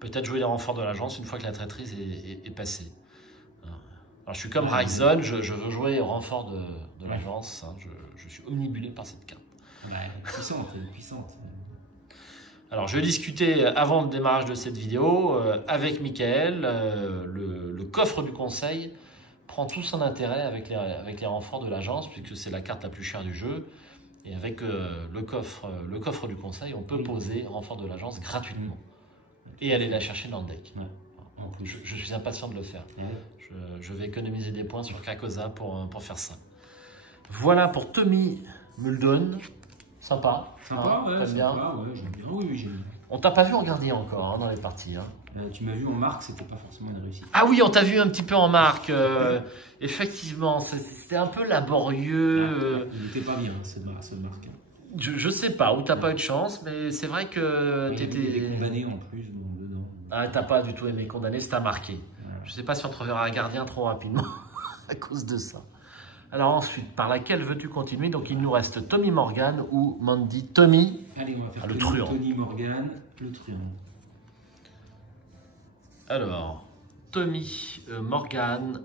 Peut-être jouer les renforts de l'agence une fois que la traîtrise est passée. Alors je suis comme Ryzen, je veux jouer aux renforts de l'agence. Je suis omnibulé par cette carte. Puissante. Alors je vais discuter avant le démarrage de cette vidéo avec Michael. Le coffre du conseil prend tout son intérêt avec les renforts de l'agence, puisque c'est la carte la plus chère du jeu. Et avec le coffre du conseil, on peut poser renfort de l'agence gratuitement. Et aller la chercher dans le deck. Ouais. Je suis impatient de le faire. Ouais. Je vais économiser des points sur Carcosa pour faire ça. Voilà pour Tommy Muldoon. Sympa. Ouais, j'aime bien. Oui, j'aime bien. On t'a pas vu en gardien encore dans les parties. Tu m'as vu en marque, c'était pas forcément une réussite. Ah oui, on t'a vu un petit peu en marque. Effectivement, c'était un peu laborieux. Il n'était pas bien, ce marque. Je sais pas, où t'as pas eu de chance, mais c'est vrai que t'étais... Il était condamné en plus dedans. Ah, t'as pas du tout aimé condamné, c'est à marquer. Voilà. Je sais pas si on te reverra un gardien trop rapidement à cause de ça. Alors ensuite, par laquelle veux-tu continuer? Donc il nous reste Tommy Morgan ou Mandy Tommy. Allez, on va faire le truand. Tommy Morgan, le truand. Alors, Tommy Morgan,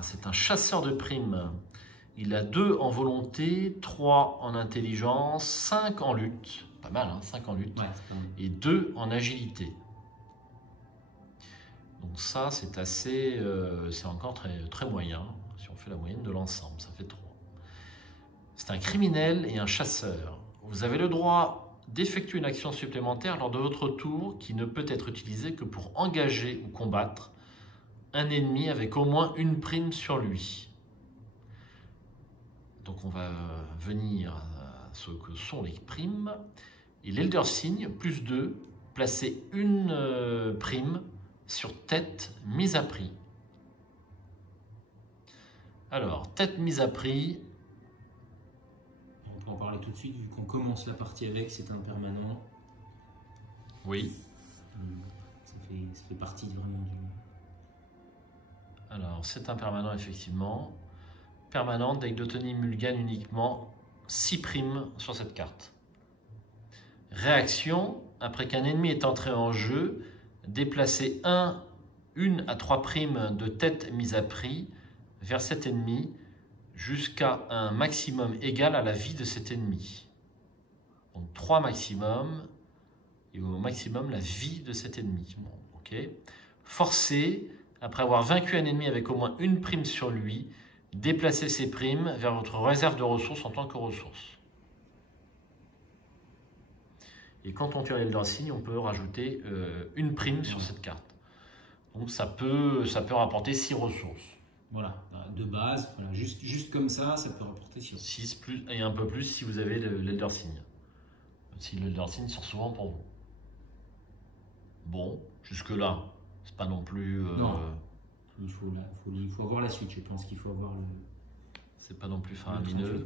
c'est un chasseur de primes. Il a 2 en volonté, 3 en intelligence, 5 en lutte. Pas mal, hein, 5 en lutte. Ouais, et 2 en agilité. Donc ça, c'est assez, c'est encore très moyen. Si on fait la moyenne de l'ensemble, ça fait 3. C'est un criminel et un chasseur. Vous avez le droit d'effectuer une action supplémentaire lors de votre tour qui ne peut être utilisée que pour engager ou combattre un ennemi avec au moins une prime sur lui. Donc on va venir à ce que sont les primes. Et l'Elder Sign, plus 2, placez une prime sur tête mise à prix. Alors, tête mise à prix. On peut en parler tout de suite, vu qu'on commence la partie avec, c'est un permanent. Oui. Ça fait partie vraiment du... Alors, c'est un permanent, effectivement. Permanent, deck de Tony Mulligan uniquement 6 primes sur cette carte. Réaction, après qu'un ennemi est entré en jeu, déplacez 1 à 3 primes de tête mise à prix vers cet ennemi jusqu'à un maximum égal à la vie de cet ennemi. Donc 3 maximum et au maximum la vie de cet ennemi. Bon, ok. Forcez, après avoir vaincu un ennemi avec au moins une prime sur lui, déplacez ces primes vers votre réserve de ressources en tant que ressources. Et quand on tire l'Elder Sign, on peut rajouter une prime sur cette carte. Donc ça peut rapporter 6 ressources. Voilà, de base, voilà, juste comme ça peut rapporter 6 plus, et un peu plus si vous avez l'Elder Sign. Si l'Elder Sign sort souvent pour vous. Bon, jusque-là, c'est pas non plus... non, il faut avoir la suite, je pense qu'il faut avoir le... C'est pas non plus faramineux.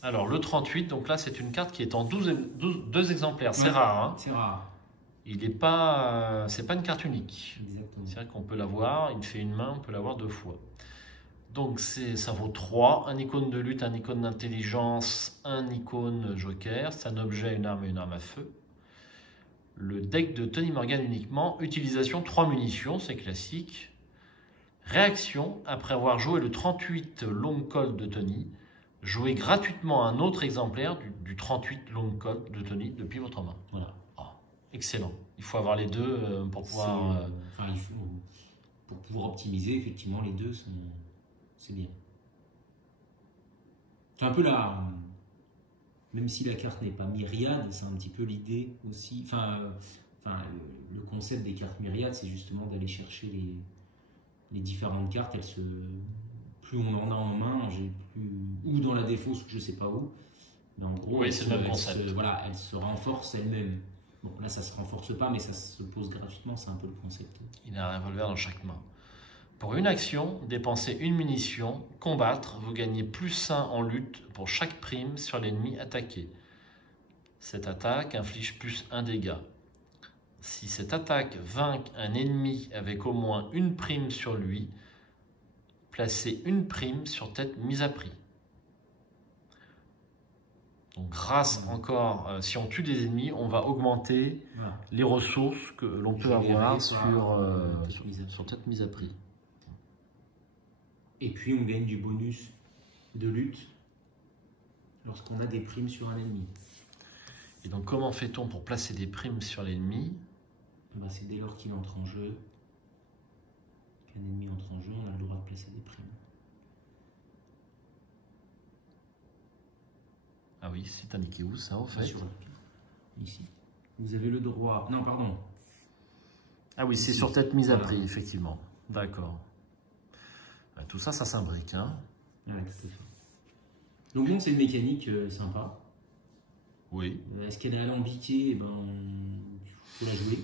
Alors, le 38, donc là, c'est une carte qui est en 2 exemplaires. C'est rare. Hein. C'est rare. Il n'est pas... c'est pas une carte unique. Exactement. C'est vrai qu'on peut l'avoir, il fait une main, on peut l'avoir 2 fois. Donc, ça vaut 3. Un icône de lutte, un icône d'intelligence, un icône joker. C'est un objet, une arme et une arme à feu. Le deck de Tony Morgan uniquement. Utilisation 3 munitions, c'est classique. Réaction, après avoir joué le 38 Long Colt de Tony, jouez gratuitement un autre exemplaire du 38 Long Colt de Tony depuis votre main. Voilà. Oh, excellent. Il faut avoir les deux pour pouvoir... pour pouvoir optimiser, effectivement, les deux, c'est bien. C'est un peu la... Même si la carte n'est pas myriade, c'est un petit peu l'idée aussi... le concept des cartes myriades, c'est justement d'aller chercher les différentes cartes. Plus on en a en main, ou dans la défausse, je ne sais pas où. Mais en gros, oui, c'est le même concept. Elle se renforce elle-même. Bon, là, ça ne se renforce pas, mais ça se pose gratuitement, c'est un peu le concept. Il a un revolver dans chaque main. Pour une action, dépensez une munition, combattre, vous gagnez +1 en lutte pour chaque prime sur l'ennemi attaqué. Cette attaque inflige +1 dégât. Si cette attaque vainc un ennemi avec au moins une prime sur lui, placez une prime sur tête mise à prix. Donc grâce encore, si on tue des ennemis, on va augmenter les ressources que l'on peut avoir sur tête mise à prix. Et puis on gagne du bonus de lutte lorsqu'on a des primes sur un ennemi. Et donc comment fait-on pour placer des primes sur l'ennemi? C'est dès lors qu'il entre en jeu, qu'un ennemi entre en jeu, on a le droit de placer des primes. Ah oui, c'est indiqué où ça en fait? Sur ici. Vous avez le droit... Non, pardon. Ah oui, c'est sur tête mise à prix, effectivement. D'accord. Tout ça, ça s'imbrique. Hein? Ouais, tout à fait. Donc bon, c'est une mécanique sympa. Oui. Est-ce qu'elle est alambiquée? Il faut la jouer.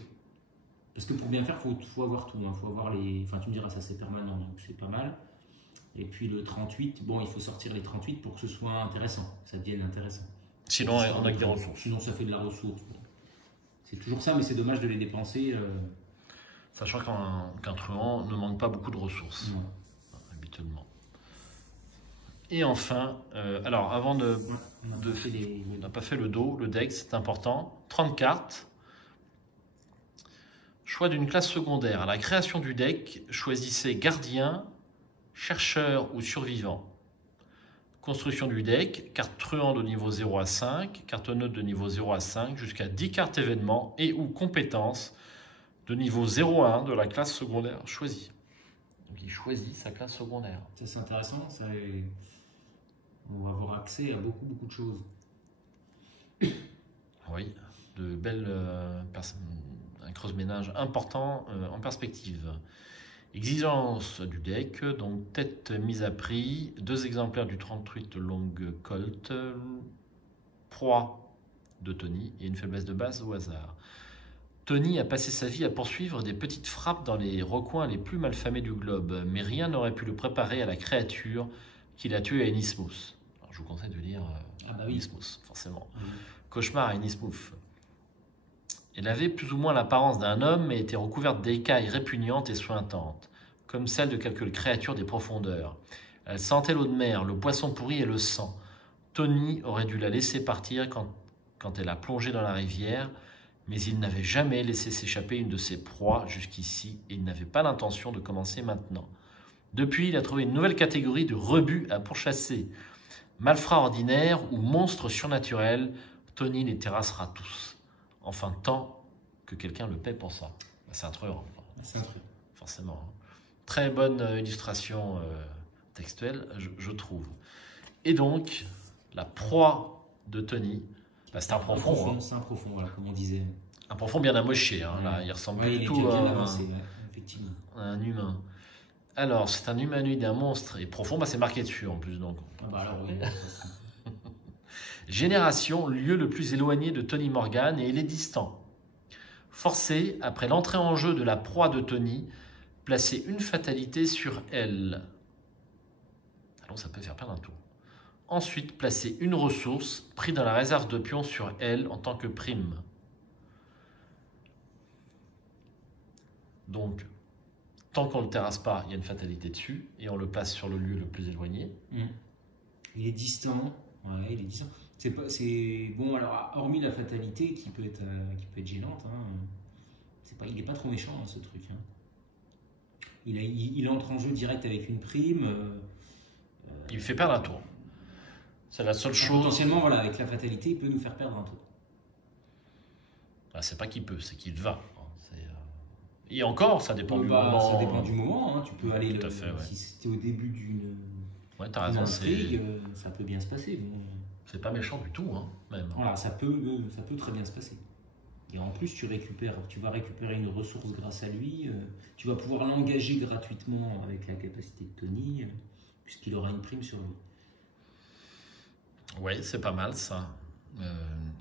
Parce que pour bien faire, il faut avoir tout. Il faut avoir les... Enfin, tu me diras, ça c'est permanent, donc c'est pas mal. Et puis le 38, bon, il faut sortir les 38 pour que ce soit intéressant, que ça devienne intéressant. Sinon, on a que des ressources. Sinon, ça fait de la ressource. C'est toujours ça, mais c'est dommage de les dépenser. Sachant qu'un truand ne manque pas beaucoup de ressources, habituellement. Et enfin, alors avant on n'a pas fait le dos, le deck, c'est important. 30 cartes. Choix d'une classe secondaire. À la création du deck, choisissez gardien, chercheur ou survivant. Construction du deck, carte truande de niveau 0 à 5, carte neutre de niveau 0 à 5, jusqu'à 10 cartes événements et ou compétences de niveau 0 à 1 de la classe secondaire choisie. Donc il choisit sa classe secondaire. Ça, c'est intéressant. On va avoir accès à beaucoup de choses. Oui, de belles un creuse-ménage important en perspective. Exigence du deck, donc tête mise à prix, 2 exemplaires du 38 Long Colt, proie de Tony et une faiblesse de base au hasard. Tony a passé sa vie à poursuivre des petites frappes dans les recoins les plus malfamés du globe, mais rien n'aurait pu le préparer à la créature qu'il a tuée à Innsmouth. Alors, je vous conseille de lire Innsmouth, forcément. Cauchemar à Innsmouth. Elle avait plus ou moins l'apparence d'un homme, mais était recouverte d'écailles répugnantes et suintantes, comme celle de quelques créatures des profondeurs. Elle sentait l'eau de mer, le poisson pourri et le sang. Tony aurait dû la laisser partir quand elle a plongé dans la rivière, mais il n'avait jamais laissé s'échapper une de ses proies jusqu'ici, et il n'avait pas l'intention de commencer maintenant. Depuis, il a trouvé une nouvelle catégorie de rebuts à pourchasser. Malfrats ordinaires ou monstres surnaturels, Tony les terrassera tous. Enfin, tant que quelqu'un le paie pour ça. C'est un truand. C'est un truc. Forcément. Très bonne illustration textuelle, je trouve. Et donc, la proie de Tony, c'est un profond. C'est un profond, voilà, comme on disait. Un profond bien amoché. Hein, là, il ressemble plus du tout effectivement. À un humain. Alors, c'est un humanoïde, un monstre. Et profond, c'est marqué dessus en plus. Donc. Ah bah alors, oui. Génération, lieu le plus éloigné de Tony Morgan, et il est distant. Forcé, après l'entrée en jeu de la proie de Tony, placer une fatalité sur elle. Alors ça peut faire perdre un tour. Ensuite, placer une ressource prise dans la réserve de pions sur elle en tant que prime. Donc, tant qu'on ne le terrasse pas, il y a une fatalité dessus, et on le place sur le lieu le plus éloigné. Il est distant. Ouais, il est distant. Bon, alors, hormis la fatalité qui peut être gênante, hein, il n'est pas trop méchant, hein, ce truc. Hein. Il entre en jeu direct avec une prime. Il fait perdre un tour. C'est la seule chose. Potentiellement, voilà, avec la fatalité, il peut nous faire perdre un tour. Bah, c'est pas qu'il peut, c'est qu'il va. Et encore, ça dépend du moment. Ça dépend du moment. Hein. Tu peux aller. Tout à fait, si c'était au début d'une. Ouais, t'as raison. Intrigue, ça peut bien se passer. Bon. C'est pas méchant du tout, hein, même. Voilà, ça peut très bien se passer. Et en plus, tu vas récupérer une ressource grâce à lui. Tu vas pouvoir l'engager gratuitement avec la capacité de Tony, puisqu'il aura une prime sur lui. Oui, c'est pas mal ça,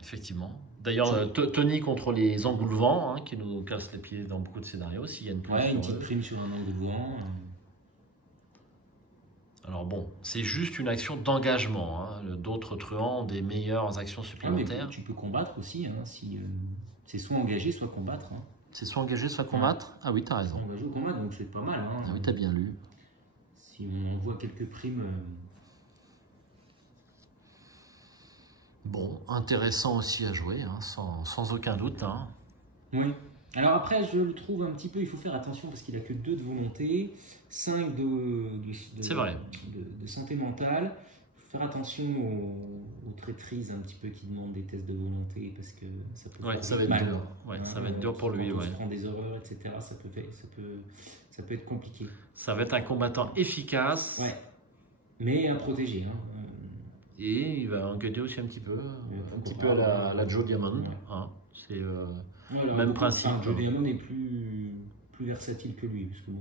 effectivement. D'ailleurs, Tony contre les engoulevents, hein, qui nous cassent les pieds dans beaucoup de scénarios. S'il y a une petite prime sur un engoulevent. Alors bon, c'est juste une action d'engagement. Hein. D'autres truands ont des meilleures actions supplémentaires. Mais tu peux combattre aussi, hein, si c'est soit engager, soit combattre. Hein. C'est soit engager, soit combattre. Ah oui, t'as raison. Engager ou combattre, donc c'est pas mal. Hein. Ah oui, t'as bien lu. Si on voit quelques primes. Bon, intéressant aussi à jouer, hein, sans aucun doute. Hein. Oui. Alors après, je le trouve un petit peu, il faut faire attention parce qu'il n'a que 2 de volonté, 5 de santé mentale. Il faut faire attention aux traîtrises un petit peu qui demandent des tests de volonté parce que ça peut ça va être mal. dur. Ouais, ça va être dur pour lui. Quand on se prend des horreurs, etc., ça peut être compliqué. Ça va être un combattant efficace. Ouais. Mais à protéger. Hein. Et il va enquêter aussi un petit peu à la Joe Diamond. Ouais. Hein. C'est le même principe. Joe Diamond est plus versatile que lui. Parce que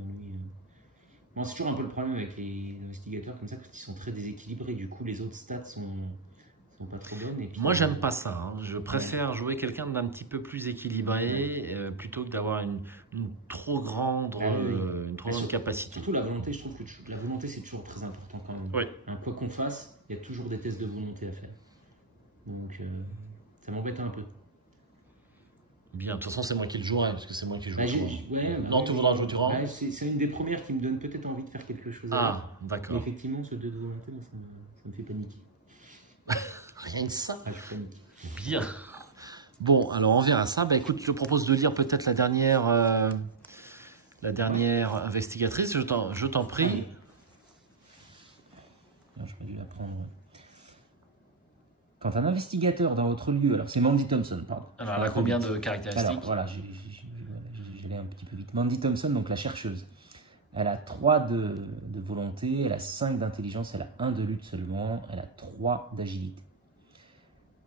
bon, c'est toujours un peu le problème avec les investigateurs comme ça, parce qu'ils sont très déséquilibrés. Du coup, les autres stats sont pas trop bonnes. Et puis, moi, j'aime pas ça. Hein. Je préfère jouer quelqu'un d'un petit peu plus équilibré plutôt que d'avoir une trop grande, capacité. Surtout la volonté, je trouve que la volonté, c'est toujours très important quand même. Oui. Quoi qu'on fasse, il y a toujours des tests de volonté à faire. Donc, ça m'embête un peu. Bien, de toute façon, c'est moi qui le jouerai, parce que c'est moi qui joue. Non, tu voudras jouer durant. C'est une des premières qui me donne peut-être envie de faire quelque chose. D'accord. Effectivement, ce 2 de volonté, ça me fait paniquer. Rien que ça. Je panique. Bien. Bon, alors on verra ça. Bah, écoute, je te propose de lire peut-être la dernière investigatrice. Je t'en prie. Allez. Alors, j'aurais dû la prendre. Quand un investigateur dans votre lieu, alors c'est Mandy Thompson, pardon. Alors, elle a combien de caractéristiques? Alors, voilà, j'allais un petit peu vite. Mandy Thompson, donc la chercheuse. Elle a 3 de volonté, elle a 5 d'intelligence, elle a 1 de lutte seulement, elle a 3 d'agilité.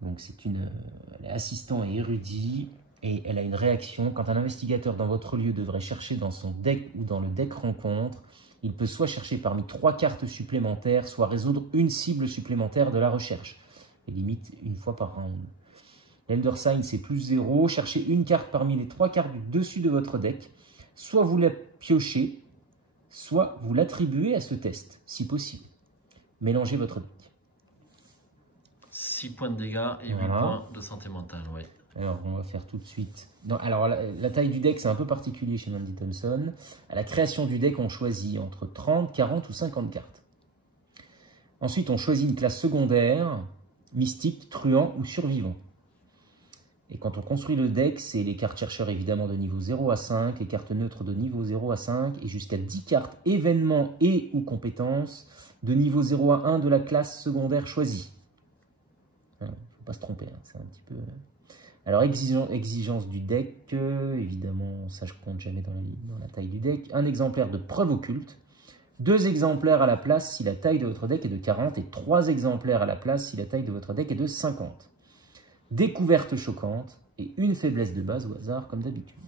Donc elle est assistant et érudit, et elle a une réaction. Quand un investigateur dans votre lieu devrait chercher dans son deck ou dans le deck rencontre, il peut soit chercher parmi 3 cartes supplémentaires, soit résoudre une cible supplémentaire de la recherche. Et limite une fois par round. L'Elder Sign, c'est +0. Cherchez une carte parmi les 3 cartes du dessus de votre deck. Soit vous la piochez, soit vous l'attribuez à ce test, si possible. Mélangez votre deck. 6 points de dégâts et 8 points de santé mentale, oui. Alors, on va faire tout de suite. Non, alors, la taille du deck, c'est un peu particulier chez Mandy Thompson. À la création du deck, on choisit entre 30, 40 ou 50 cartes. Ensuite, on choisit une classe secondaire, mystique, truand ou survivant. Et quand on construit le deck, c'est les cartes chercheurs évidemment de niveau 0 à 5, les cartes neutres de niveau 0 à 5 et jusqu'à 10 cartes événements et ou compétences de niveau 0 à 1 de la classe secondaire choisie. Il ne faut pas se tromper, hein, c'est un petit peu... Alors, exigence du deck, évidemment, ça je compte jamais dans la taille du deck. Un exemplaire de preuve occulte, 2 exemplaires à la place si la taille de votre deck est de 40 et 3 exemplaires à la place si la taille de votre deck est de 50. Découverte choquante et une faiblesse de base au hasard comme d'habitude.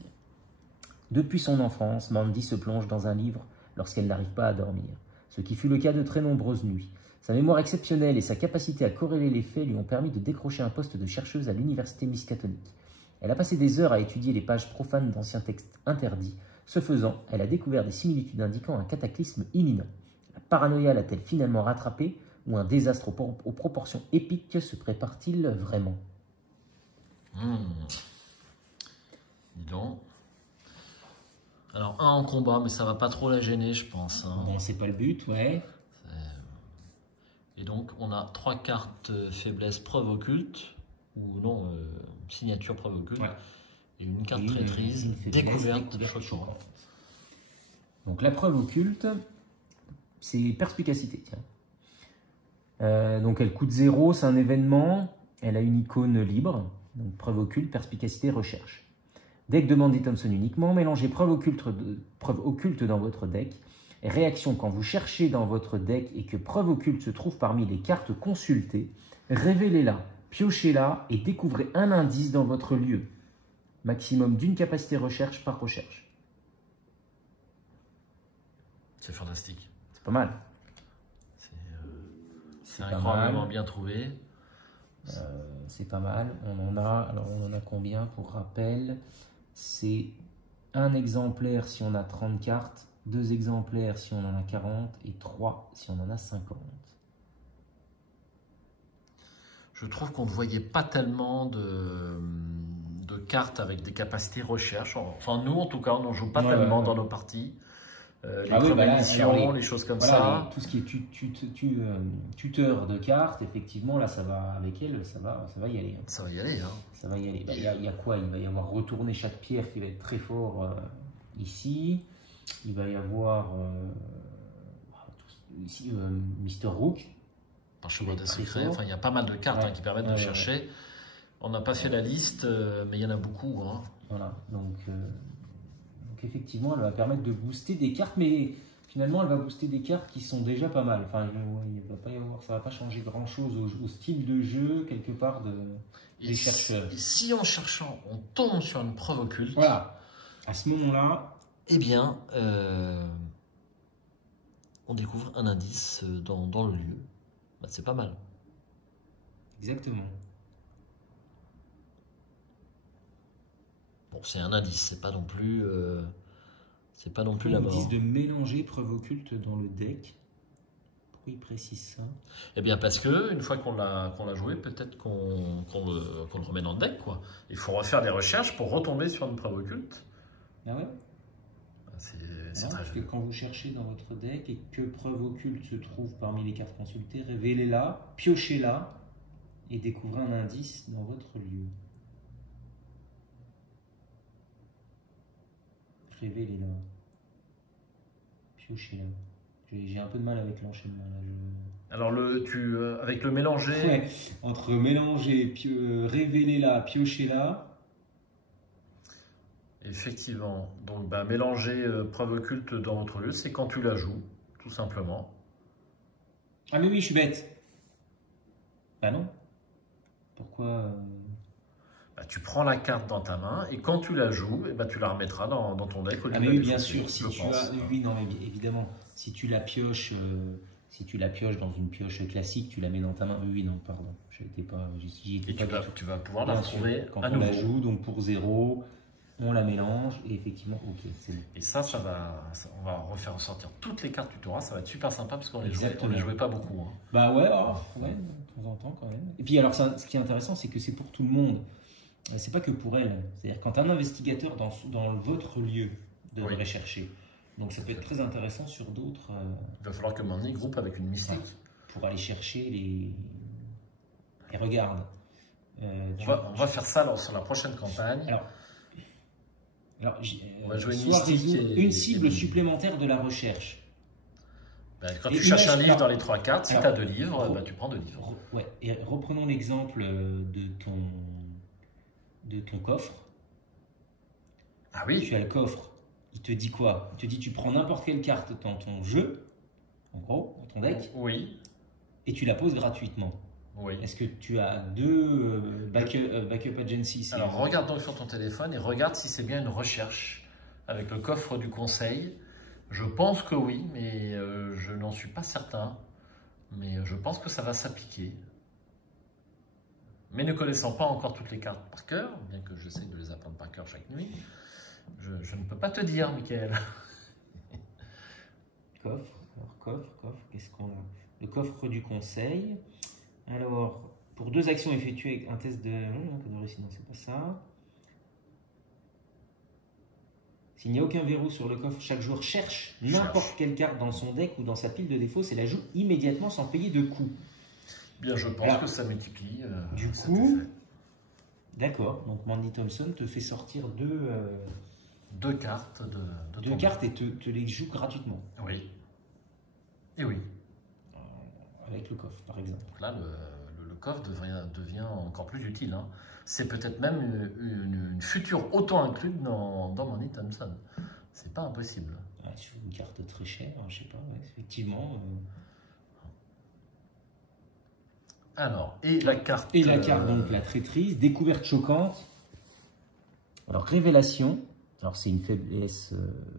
Depuis son enfance, Mandy se plonge dans un livre lorsqu'elle n'arrive pas à dormir, ce qui fut le cas de très nombreuses nuits. Sa mémoire exceptionnelle et sa capacité à corréler les faits lui ont permis de décrocher un poste de chercheuse à l'université miskatonique. Elle a passé des heures à étudier les pages profanes d'anciens textes interdits. Ce faisant, elle a découvert des similitudes indiquant un cataclysme imminent. La paranoïa l'a-t-elle finalement rattrapée ou un désastre aux proportions épiques se prépare-t-il vraiment? Dis donc. Alors, un en combat, mais ça va pas trop la gêner, je pense. Hein. Bon, c'est pas le but, ouais. Et donc, on a 3 cartes faiblesse preuve occulte, ou non, signature preuve occulte, ouais. Et une carte traîtrise, découverte choquante. Donc, la preuve occulte, c'est perspicacité, tiens. Donc, elle coûte 0, c'est un événement, elle a une icône libre, donc preuve occulte, perspicacité, recherche. Deck de Mandy Thompson uniquement, mélangez preuve occulte dans votre deck. Réaction, quand vous cherchez dans votre deck et que preuve occulte se trouve parmi les cartes consultées, révélez-la, piochez-la et découvrez un indice dans votre lieu. Maximum d'une capacité recherche par recherche. C'est fantastique. C'est pas mal. C'est incroyablement bien trouvé. C'est pas mal. On en a combien pour rappel? C'est un exemplaire si on a 30 cartes. 2 exemplaires si on en a 40 et 3 si on en a 50. Je trouve qu'on ne voyait pas tellement de cartes avec des capacités recherche. Enfin, nous, en tout cas, on n'en joue pas tellement dans nos parties. Les premières missions, les choses comme ça. Tout ce qui est tuteur de cartes, effectivement, là, ça va avec elle, ça va y aller. Ça va y aller. Hein. Ça va y aller. Il y a quoi? Il va y avoir retourner chaque pierre qui va être très fort ici. Il va y avoir ici Mr. Rook. Parchemin des secrets. Enfin, il y a pas mal de cartes qui permettent de chercher. On n'a pas fait la liste, mais il y en a beaucoup. Hein. Voilà. Donc, effectivement, elle va permettre de booster des cartes, mais finalement, elle va booster des cartes qui sont déjà pas mal. Enfin, ça va pas changer grand-chose au style de jeu, quelque part, des chercheurs. Si en cherchant, on tombe sur une preuve occulte, voilà. À ce moment-là, eh bien, on découvre un indice dans le lieu. Bah, c'est pas mal. Exactement. Bon, c'est un indice, c'est pas non plus la mort. Ils disent de mélanger preuve occulte dans le deck. Pourquoi ils précisent ça? Eh bien, parce que une fois qu'on l'a joué, peut-être qu'on le remet dans le deck, quoi. Il faut refaire des recherches pour retomber sur une preuve occulte. Ah ouais? C'est très parce que quand vous cherchez dans votre deck et que preuve occulte se trouve parmi les cartes consultées, révélez-la, piochez-la et découvrez un indice dans votre lieu. Révéler là. Piocher là. J'ai un peu de mal avec l'enchaînement là. Alors, avec le mélanger. Ouais, entre mélanger, révéler là, piocher là. Effectivement. Donc, mélanger preuve occulte dans votre lieu, c'est quand tu la joues, tout simplement. Ah mais oui, je suis bête. Bah non. Pourquoi Tu prends la carte dans ta main et quand tu la joues, tu la remettras dans ton deck. Ah mais oui, bien sûr. Si tu as, oui, non, mais évidemment, si tu la pioches, dans une pioche classique, tu la mets dans ta main. Oui, non, pardon, j'y étais pas. Tu vas pouvoir la retrouver quand à on nouveau. la joue, donc pour 0, on la mélange et effectivement, ok, c'est bon. Et on va refaire ressortir toutes les cartes tutorat. Ça va être super sympa parce qu'on les jouait pas beaucoup. Hein. Bah ouais, ouais, de temps en temps quand même. Et puis alors, ce qui est intéressant, c'est que c'est pour tout le monde. C'est pas que pour elle. C'est-à-dire quand un investigateur dans votre lieu de rechercher. Donc ça peut être très intéressant sur d'autres. Il va falloir que Manny groupe avec une mystique. Pour aller chercher les regardes. On va faire ça sur la prochaine campagne. Alors on va jouer une mystique une cible supplémentaire de la recherche. Quand tu cherches un livre dans les 3 cartes, si tu as 2 livres, tu prends 2 livres. Ouais. Et reprenons l'exemple de ton coffre. Ah oui. Tu as le coffre. Il te dit quoi? Il te dit tu prends n'importe quelle carte dans ton jeu, en gros, dans ton deck. Oui. Et tu la poses gratuitement. Oui. Est-ce que tu as 2 backup agencies? Alors regarde donc sur ton téléphone et regarde si c'est bien une recherche avec le coffre du conseil. Je pense que oui, mais je n'en suis pas certain. Mais je pense que ça va s'appliquer. Mais ne connaissant pas encore toutes les cartes par cœur, bien que j'essaie de les apprendre par cœur chaque nuit, je ne peux pas te dire, Michael. Coffre, qu'est-ce qu'on a? Le coffre du conseil. Alors, pour 2 actions effectuées avec un test de... Non, c'est pas ça. S'il n'y a aucun verrou sur le coffre, chaque joueur cherche n'importe quelle carte dans son deck ou dans sa pile de défauts et la joue immédiatement sans payer de coût. Bien, je pense que ça multiplie. Du coup, d'accord. Donc Mandy Thompson te fait sortir 2 cartes deux cartes et te les joue gratuitement. Oui. Et oui. Avec le coffre, par exemple. Donc là, le coffre devient encore plus utile. Hein. C'est peut-être même une future auto-include dans Mandy Thompson. C'est pas impossible. Sur une carte très chère, je sais pas, effectivement. Alors, et la carte... Et la carte, donc la traîtrise, découverte choquante. Alors, révélation. Alors, c'est une faiblesse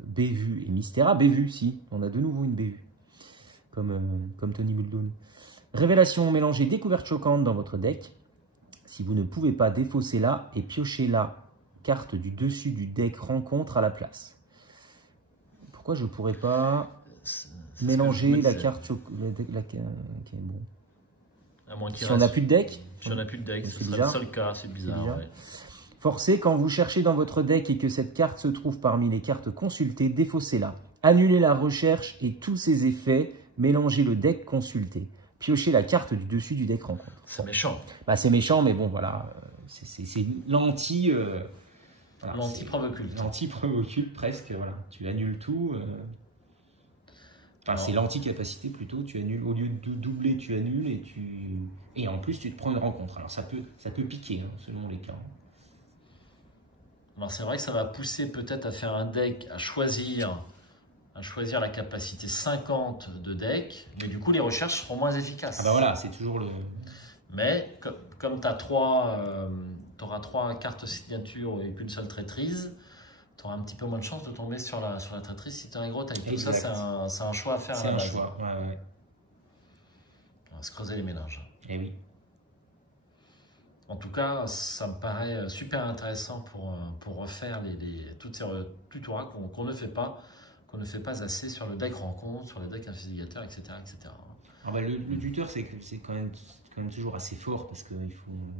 bévue et mystère. Ah, bévue, si. On a de nouveau une bévue. Comme Tony Muldoon. Révélation mélangée découverte choquante dans votre deck. Si vous ne pouvez pas, défausser là et piocher la carte du dessus du deck rencontre à la place. Pourquoi je ne pourrais pas mélanger la carte... bon. Si on n'a plus de deck, si on n'a plus de deck, ce serait le seul cas, c'est bizarre. Ouais. Forcez, quand vous cherchez dans votre deck et que cette carte se trouve parmi les cartes consultées, défaussez-la. Annulez la recherche et tous ses effets, mélangez le deck consulté. Piochez la carte du dessus du deck rencontre. C'est méchant. C'est méchant, mais bon, voilà, c'est l'anti... L'anti-preuve occulte. L'anti-preuve occulte, presque, voilà. Tu annules tout... c'est l'anti-capacité plutôt, tu annules, au lieu de doubler, tu annules et en plus tu te prends une rencontre. Alors ça peut piquer selon les cas. Alors c'est vrai que ça va pousser peut-être à faire un deck, à choisir la capacité 50 de deck, mais du coup les recherches seront moins efficaces. Ah bah voilà, c'est toujours le... Mais comme tu auras 3 cartes signature et qu'une seule traîtrise, tu auras un petit peu moins de chance de tomber sur la traîtrise si tu as un gros taille. Tout ça, c'est un choix à faire. C'est un choix, ouais. On va se creuser les méninges. Eh oui. En tout cas, ça me paraît super intéressant pour refaire toutes ces tutorats qu'on ne fait pas assez sur le deck rencontre, sur le deck investigateur, etc. etc. Ah bah, le tuteur, c'est quand même toujours assez fort parce qu'on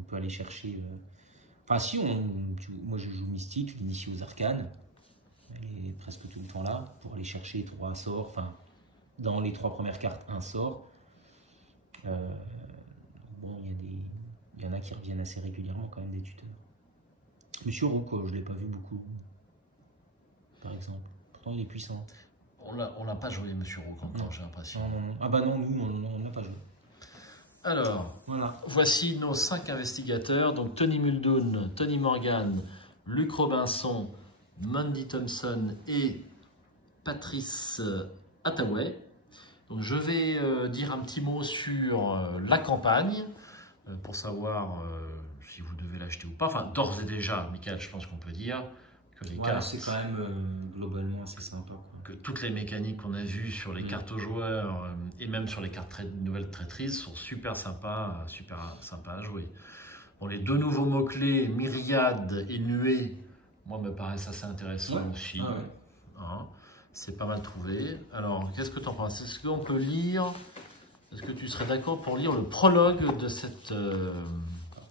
peut aller chercher... Enfin, si moi je joue Mystique, je l'initie aux arcanes, elle est presque tout le temps là, pour aller chercher 3 sorts, enfin, dans les 3 premières cartes, un sort. Bon, il y en a qui reviennent assez régulièrement quand même des tuteurs. Monsieur Roux, je ne l'ai pas vu beaucoup. par exemple. Pourtant, il est puissant. On l'a pas joué, Monsieur Roquentan, j'ai l'impression. Non. Ah bah non, nous, on l'a pas joué. Alors, voilà. Voici nos 5 investigateurs. Donc Tony Muldoon, Tony Morgan, Luc Robinson, Mandy Thompson et Patrice Hathaway. Donc je vais dire un petit mot sur la campagne, pour savoir si vous devez l'acheter ou pas. Enfin, d'ores et déjà, Michael, je pense qu'on peut dire que les cartes... C'est quand même globalement assez sympa, quoi. Que toutes les mécaniques qu'on a vues sur les cartes aux joueurs et même sur les cartes nouvelles traîtrises sont super sympas à jouer. Bon, les 2 nouveaux mots-clés, myriade et nuée, moi me paraissent assez intéressants aussi. Ah ouais. Hein, c'est pas mal trouvé. Alors, qu'est-ce que tu en penses? Est-ce qu'on peut lire? Est-ce que tu serais d'accord pour lire le prologue de cette...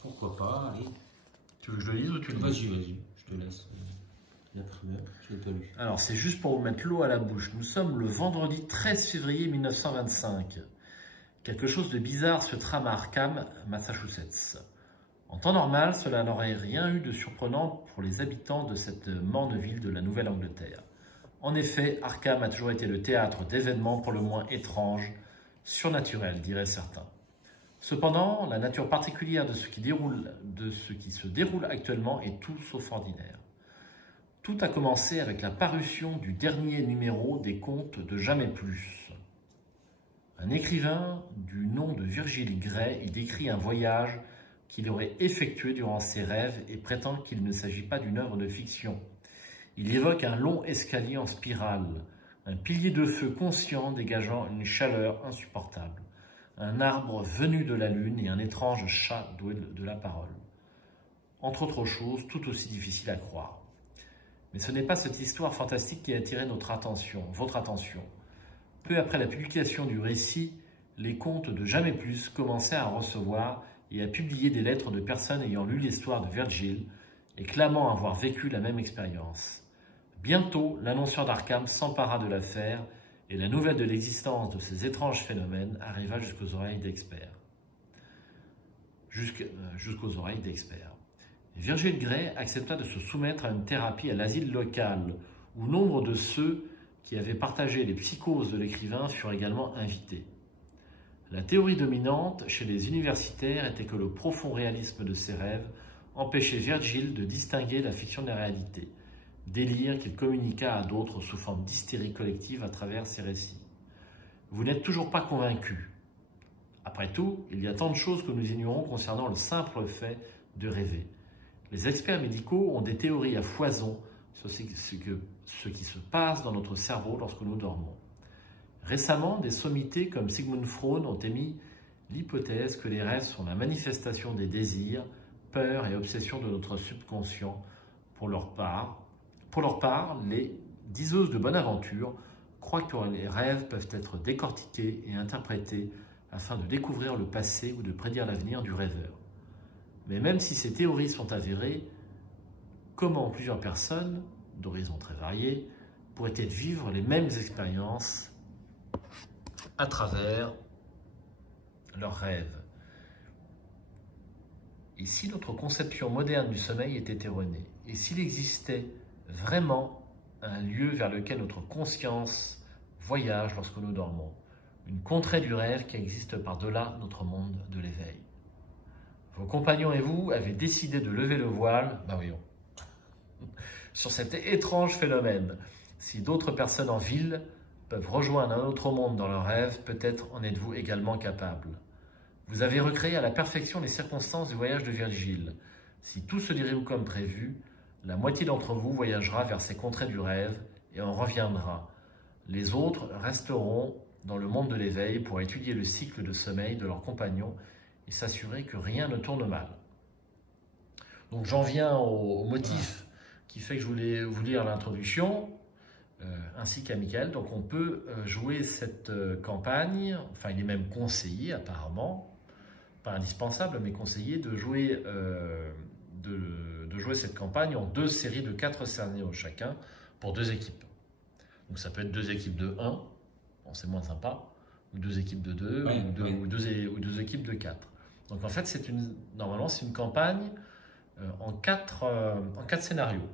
Pourquoi pas, allez. Tu veux que je le lise ou tu le lis? Vas-y, je te laisse. La primeur, je l'ai pas lu. Alors, c'est juste pour vous mettre l'eau à la bouche. Nous sommes le vendredi 13 février 1925. Quelque chose de bizarre se trame à Arkham, Massachusetts. En temps normal, cela n'aurait rien eu de surprenant pour les habitants de cette morne ville de la Nouvelle-Angleterre. En effet, Arkham a toujours été le théâtre d'événements pour le moins étranges, surnaturels, diraient certains. Cependant, la nature particulière de ce qui se déroule actuellement est tout sauf ordinaire. Tout a commencé avec la parution du dernier numéro des Contes de Jamais Plus. Un écrivain du nom de Virgile Gray y décrit un voyage qu'il aurait effectué durant ses rêves et prétend qu'il ne s'agit pas d'une œuvre de fiction. Il évoque un long escalier en spirale, un pilier de feu conscient dégageant une chaleur insupportable, un arbre venu de la lune et un étrange chat doué de la parole. Entre autres choses, tout aussi difficile à croire. Mais ce n'est pas cette histoire fantastique qui a attiré votre attention. Peu après la publication du récit, les Contes de Jamais Plus commençaient à recevoir et à publier des lettres de personnes ayant lu l'histoire de Virgile et clamant avoir vécu la même expérience. Bientôt, l'annonceur d'Arkham s'empara de l'affaire et la nouvelle de l'existence de ces étranges phénomènes arriva jusqu'aux oreilles d'experts. Virgile Gray accepta de se soumettre à une thérapie à l'asile local, où nombre de ceux qui avaient partagé les psychoses de l'écrivain furent également invités. La théorie dominante chez les universitaires était que le profond réalisme de ses rêves empêchait Virgile de distinguer la fiction de la réalité, délire qu'il communiqua à d'autres sous forme d'hystérie collective à travers ses récits. Vous n'êtes toujours pas convaincu. Après tout, il y a tant de choses que nous ignorons concernant le simple fait de rêver. Les experts médicaux ont des théories à foison sur ce qui se passe dans notre cerveau lorsque nous dormons. Récemment, des sommités comme Sigmund Freud ont émis l'hypothèse que les rêves sont la manifestation des désirs, peurs et obsessions de notre subconscient. Pour leur part, les diseuses de bonne aventure croient que les rêves peuvent être décortiqués et interprétés afin de découvrir le passé ou de prédire l'avenir du rêveur. Mais même si ces théories sont avérées, comment plusieurs personnes, d'horizons très variés, pourraient-elles vivre les mêmes expériences à travers leurs rêves? Et si notre conception moderne du sommeil était erronée? Et s'il existait vraiment un lieu vers lequel notre conscience voyage lorsque nous dormons? Une contrée du rêve qui existe par-delà notre monde de l'éveil. Vos compagnons et vous avez décidé de lever le voile, sur cet étrange phénomène. Si d'autres personnes en ville peuvent rejoindre un autre monde dans leurs rêves, peut-être en êtes-vous également capable. Vous avez recréé à la perfection les circonstances du voyage de Virgile. Si tout se déroule comme prévu, la moitié d'entre vous voyagera vers ces contrées du rêve et en reviendra. Les autres resteront dans le monde de l'éveil pour étudier le cycle de sommeil de leurs compagnons et s'assurer que rien ne tourne mal. Donc j'en viens au motif qui fait que je voulais vous lire l'introduction, ainsi qu'à Michael. Donc on peut jouer cette campagne, enfin il est même conseillé apparemment, pas indispensable, mais conseillé de jouer, cette campagne en 2 séries de 4 scénarios chacun pour 2 équipes. Donc ça peut être 2 équipes de 1, bon, c'est moins sympa, ou 2 équipes de 2, ou 2 équipes de 4. Donc en fait, normalement c'est une campagne en 4 scénarios.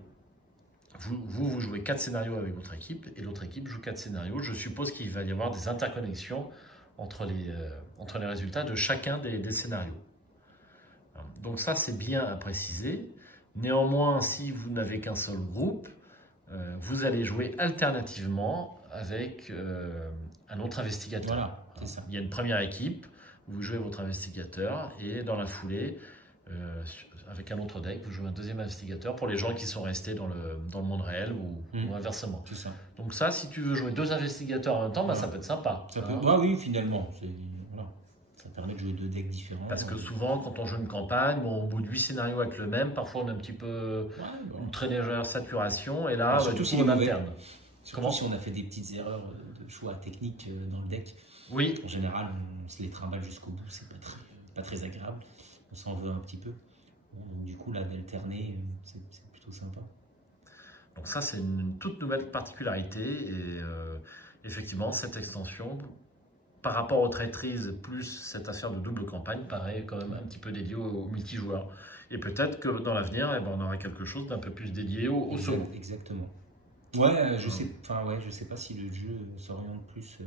vous jouez 4 scénarios avec votre équipe et l'autre équipe joue 4 scénarios. Je suppose qu'il va y avoir des interconnexions entre les résultats de chacun des scénarios. Donc ça, c'est bien à préciser. Néanmoins, si vous n'avez qu'un seul groupe, vous allez jouer alternativement avec un autre investigateur. Voilà, c'est ça. Il y a une première équipe, vous jouez votre investigateur et dans la foulée, avec un autre deck, vous jouez un deuxième investigateur pour les gens qui sont restés dans le monde réel ou inversement. C'est ça. Donc ça, si tu veux jouer 2 investigateurs en même temps, bah, ça peut être sympa. Ah oui, finalement. Voilà. Ça permet de jouer 2 decks différents. Parce que souvent, quand on joue une campagne, bon, au bout de 8 scénarios avec le même, parfois on a un petit peu une très légère saturation et là, surtout du coup, on alterne. Surtout si on a fait des petites erreurs de choix techniques dans le deck. Oui. En général, on se les trimballe jusqu'au bout, c'est pas très agréable. On s'en veut un petit peu. Bon, donc du coup, là, d'alterner, c'est plutôt sympa. Donc ça, c'est une toute nouvelle particularité et effectivement, cette extension, par rapport aux traîtrises plus cette affaire de double campagne, paraît quand même un petit peu dédié aux multijoueurs. Et peut-être que dans l'avenir, eh ben, on aura quelque chose d'un peu plus dédié au solo. Exactement. Ouais, je sais pas si le jeu s'oriente plus,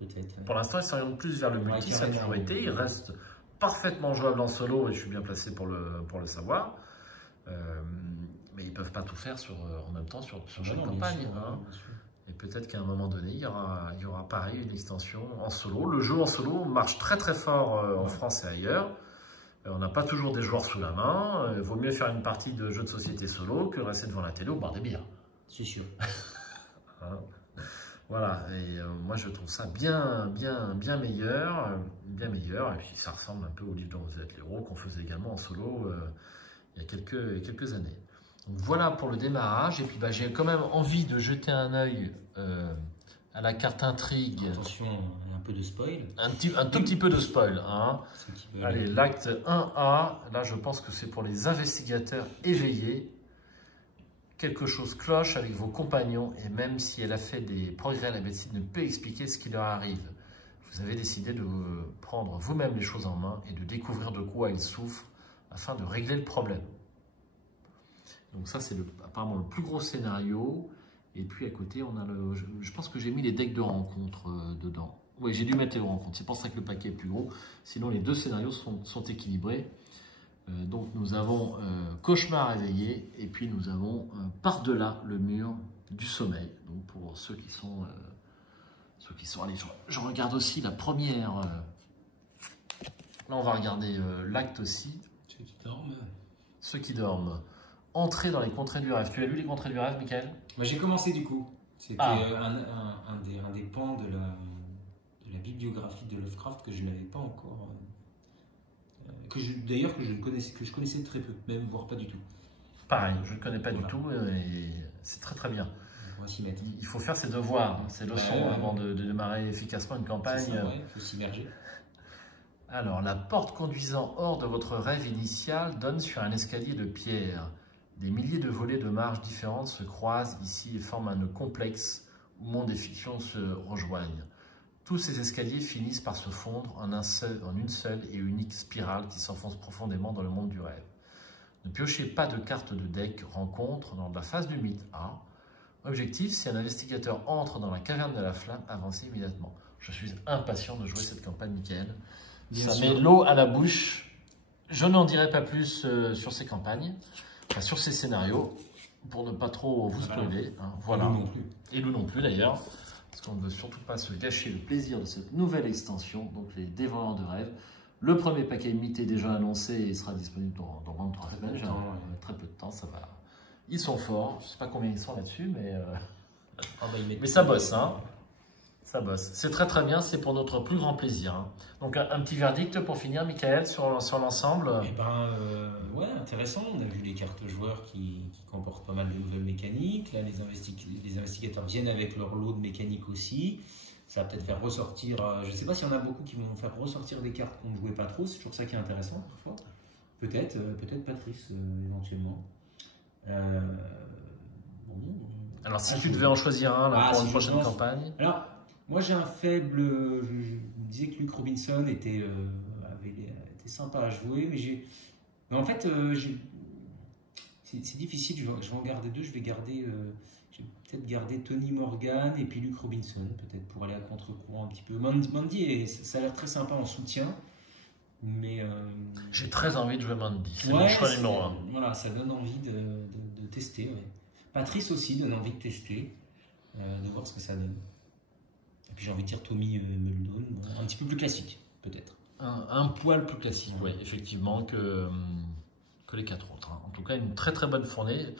peut-être. Pour l'instant, il s'oriente plus vers le multi, ça a toujours été. Il reste parfaitement jouable en solo et je suis bien placé pour le savoir. Mais ils ne peuvent pas tout faire en même temps sur chaque campagne. Sûr, hein. Et peut-être qu'à un moment donné, il y aura pareil une extension en solo. Le jeu en solo marche très très fort en France et ailleurs. On n'a pas toujours des joueurs sous la main. Il vaut mieux faire une partie de jeu de société solo que rester devant la télé au bar des bières. C'est sûr. Hein. Voilà, et moi je trouve ça bien meilleur, et puis ça ressemble un peu au livre dont vous êtes l'héros qu'on faisait également en solo il y a quelques années. Donc voilà pour le démarrage, et puis bah, j'ai quand même envie de jeter un œil à la carte intrigue. Attention, un peu de spoil. Un tout petit peu de spoil. Hein. Allez, l'acte 1A, là je pense que c'est pour les investigateurs éveillés. Quelque chose cloche avec vos compagnons et même si elle a fait des progrès, la médecine ne peut expliquer ce qui leur arrive. Vous avez décidé de prendre vous-même les choses en main et de découvrir de quoi ils souffrent afin de régler le problème. Donc ça, c'est apparemment le plus gros scénario. Et puis à côté, on a je pense que j'ai mis les decks de rencontre dedans. Oui, j'ai dû mettre les rencontres. C'est pour ça que le paquet est plus gros. Sinon, les 2 scénarios sont équilibrés. Donc nous avons Cauchemar éveillé et puis nous avons Par-delà le mur du sommeil. Donc pour ceux qui sont allez, je regarde aussi la première. Là on va regarder l'acte aussi. Ceux qui dorment. Ceux qui dorment. Entrer dans les contrées du rêve. Tu as lu les contrées du rêve, Michael? Moi j'ai commencé du coup. C'était un des pans de la bibliographie de Lovecraft que je n'avais pas encore. D'ailleurs que je connaissais très peu, même voire pas du tout. Pareil, je ne connais pas du tout et c'est très très bien. On va s'y mettre. Il faut faire ses devoirs, ses leçons avant de démarrer efficacement une campagne. Il faut s'immerger. Alors, la porte conduisant hors de votre rêve initial donne sur un escalier de pierre. Des milliers de volets de marches différentes se croisent ici et forment un nœud complexe où monde et fiction se rejoignent. Tous ces escaliers finissent par se fondre en une seule et unique spirale qui s'enfonce profondément dans le monde du rêve. Ne piochez pas de carte de deck rencontre dans la phase du mythe A. Objectif, si un investigateur entre dans la caverne de la flamme, avancez immédiatement. Je suis impatient de jouer cette campagne, Michael. Ça met l'eau à la bouche. Je n'en dirai pas plus sur ces campagnes, enfin sur ces scénarios, pour ne pas trop vous spoiler. Hein, voilà. Et nous non plus. Et nous non plus d'ailleurs. Parce qu'on ne veut surtout pas se gâcher le plaisir de cette nouvelle extension, donc les dévoreurs de rêves. Le premier paquet mythe est déjà annoncé et sera disponible dans 23 semaines. J'ai très peu de temps, ça va. Ils sont forts, je ne sais pas combien ils sont là-dessus, mais ça bosse, hein. Ça bosse. C'est très très bien, c'est pour notre plus grand plaisir. Hein. Donc un petit verdict pour finir, Michael, sur l'ensemble. Eh ben, ouais, intéressant. On a vu les cartes joueurs qui comportent pas mal de nouvelles mécaniques. Là, les investigateurs viennent avec leur lot de mécaniques aussi. Ça va peut-être faire ressortir. Je ne sais pas s'il y en a beaucoup qui vont faire ressortir des cartes qu'on ne jouait pas trop. C'est toujours ça qui est intéressant parfois. Peut-être Patrice éventuellement. Alors si tu devais en choisir un là, pour une prochaine campagne. Alors, moi j'ai un faible. Je me disais que Luke Robinson était sympa à jouer, mais en fait, c'est difficile, je vais en garder deux. Je vais peut-être garder Tony Morgan et puis Luke Robinson, peut-être pour aller à contre-courant un petit peu. Mandy, ça a l'air très sympa en soutien, mais... J'ai très envie de jouer Mandy, c'est ouais, mon choix numéro 1. Voilà, ça donne envie de tester. Ouais. Patrice aussi donne envie de tester, de voir ce que ça donne. Et puis j'ai envie de dire Tommy Muldoon, bon, un petit peu plus classique, peut-être. Un poil plus classique, oui, effectivement, que les 4 autres. Hein. En tout cas, une très très bonne fournée.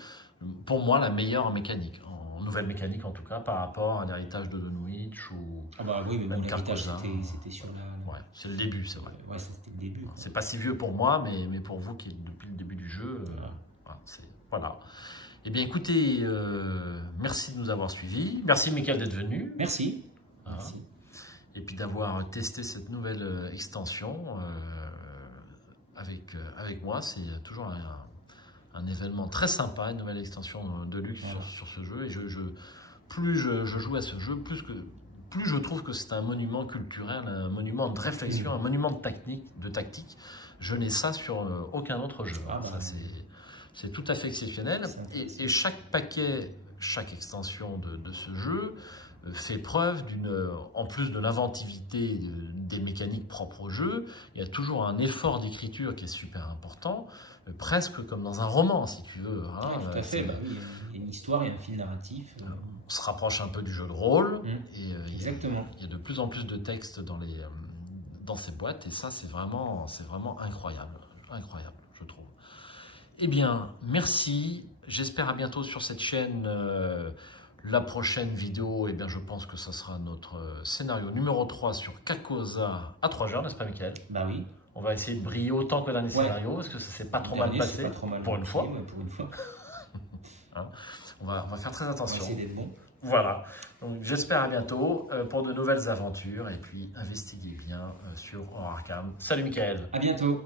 Pour moi, la meilleure en mécanique, en nouvelle mécanique en tout cas, par rapport à l'héritage de Dunwich ou ah bah oui, mais même l'héritage c'était sur la... Ouais, c'est le début, c'est vrai. Ouais, c'était le début. C'est pas si vieux pour moi, mais pour vous qui êtes depuis le début du jeu, voilà. Eh bien écoutez, merci de nous avoir suivis. Merci Michael d'être venu. Merci. Hein. Merci. Et puis d'avoir testé cette nouvelle extension avec moi. C'est toujours un événement très sympa, une nouvelle extension de luxe sur ce jeu. Et plus je joue à ce jeu, plus je trouve que c'est un monument culturel, un monument de réflexion, un monument de tactique. Je n'ai ça sur aucun autre jeu. C'est tout à fait exceptionnel. Et chaque paquet, chaque extension de ce jeu fait preuve en plus de l'inventivité des mécaniques propres au jeu, il y a toujours un effort d'écriture qui est super important, presque comme dans un roman, si tu veux. Hein. Ouais, tout à fait, oui, il y a une histoire, il y a un fil narratif. On se rapproche un peu du jeu de rôle, et exactement. Il y a de plus en plus de textes dans ces boîtes, et ça, c'est vraiment incroyable, je trouve. Eh bien, merci, j'espère à bientôt sur cette chaîne. La prochaine vidéo, eh bien, je pense que ça sera notre scénario numéro 3 sur Carcosa à 3 heures, n'est-ce pas, Michael? Bah oui. On va essayer de briller autant que dans les scénarios, parce que ça s'est pas trop mal passé, pour une fois. Hein, on va faire très attention. On va essayer d'être bon. Voilà. Donc, j'espère à bientôt pour de nouvelles aventures, et puis investiguez bien sur Horror Arkham. Salut, Michael. À bientôt.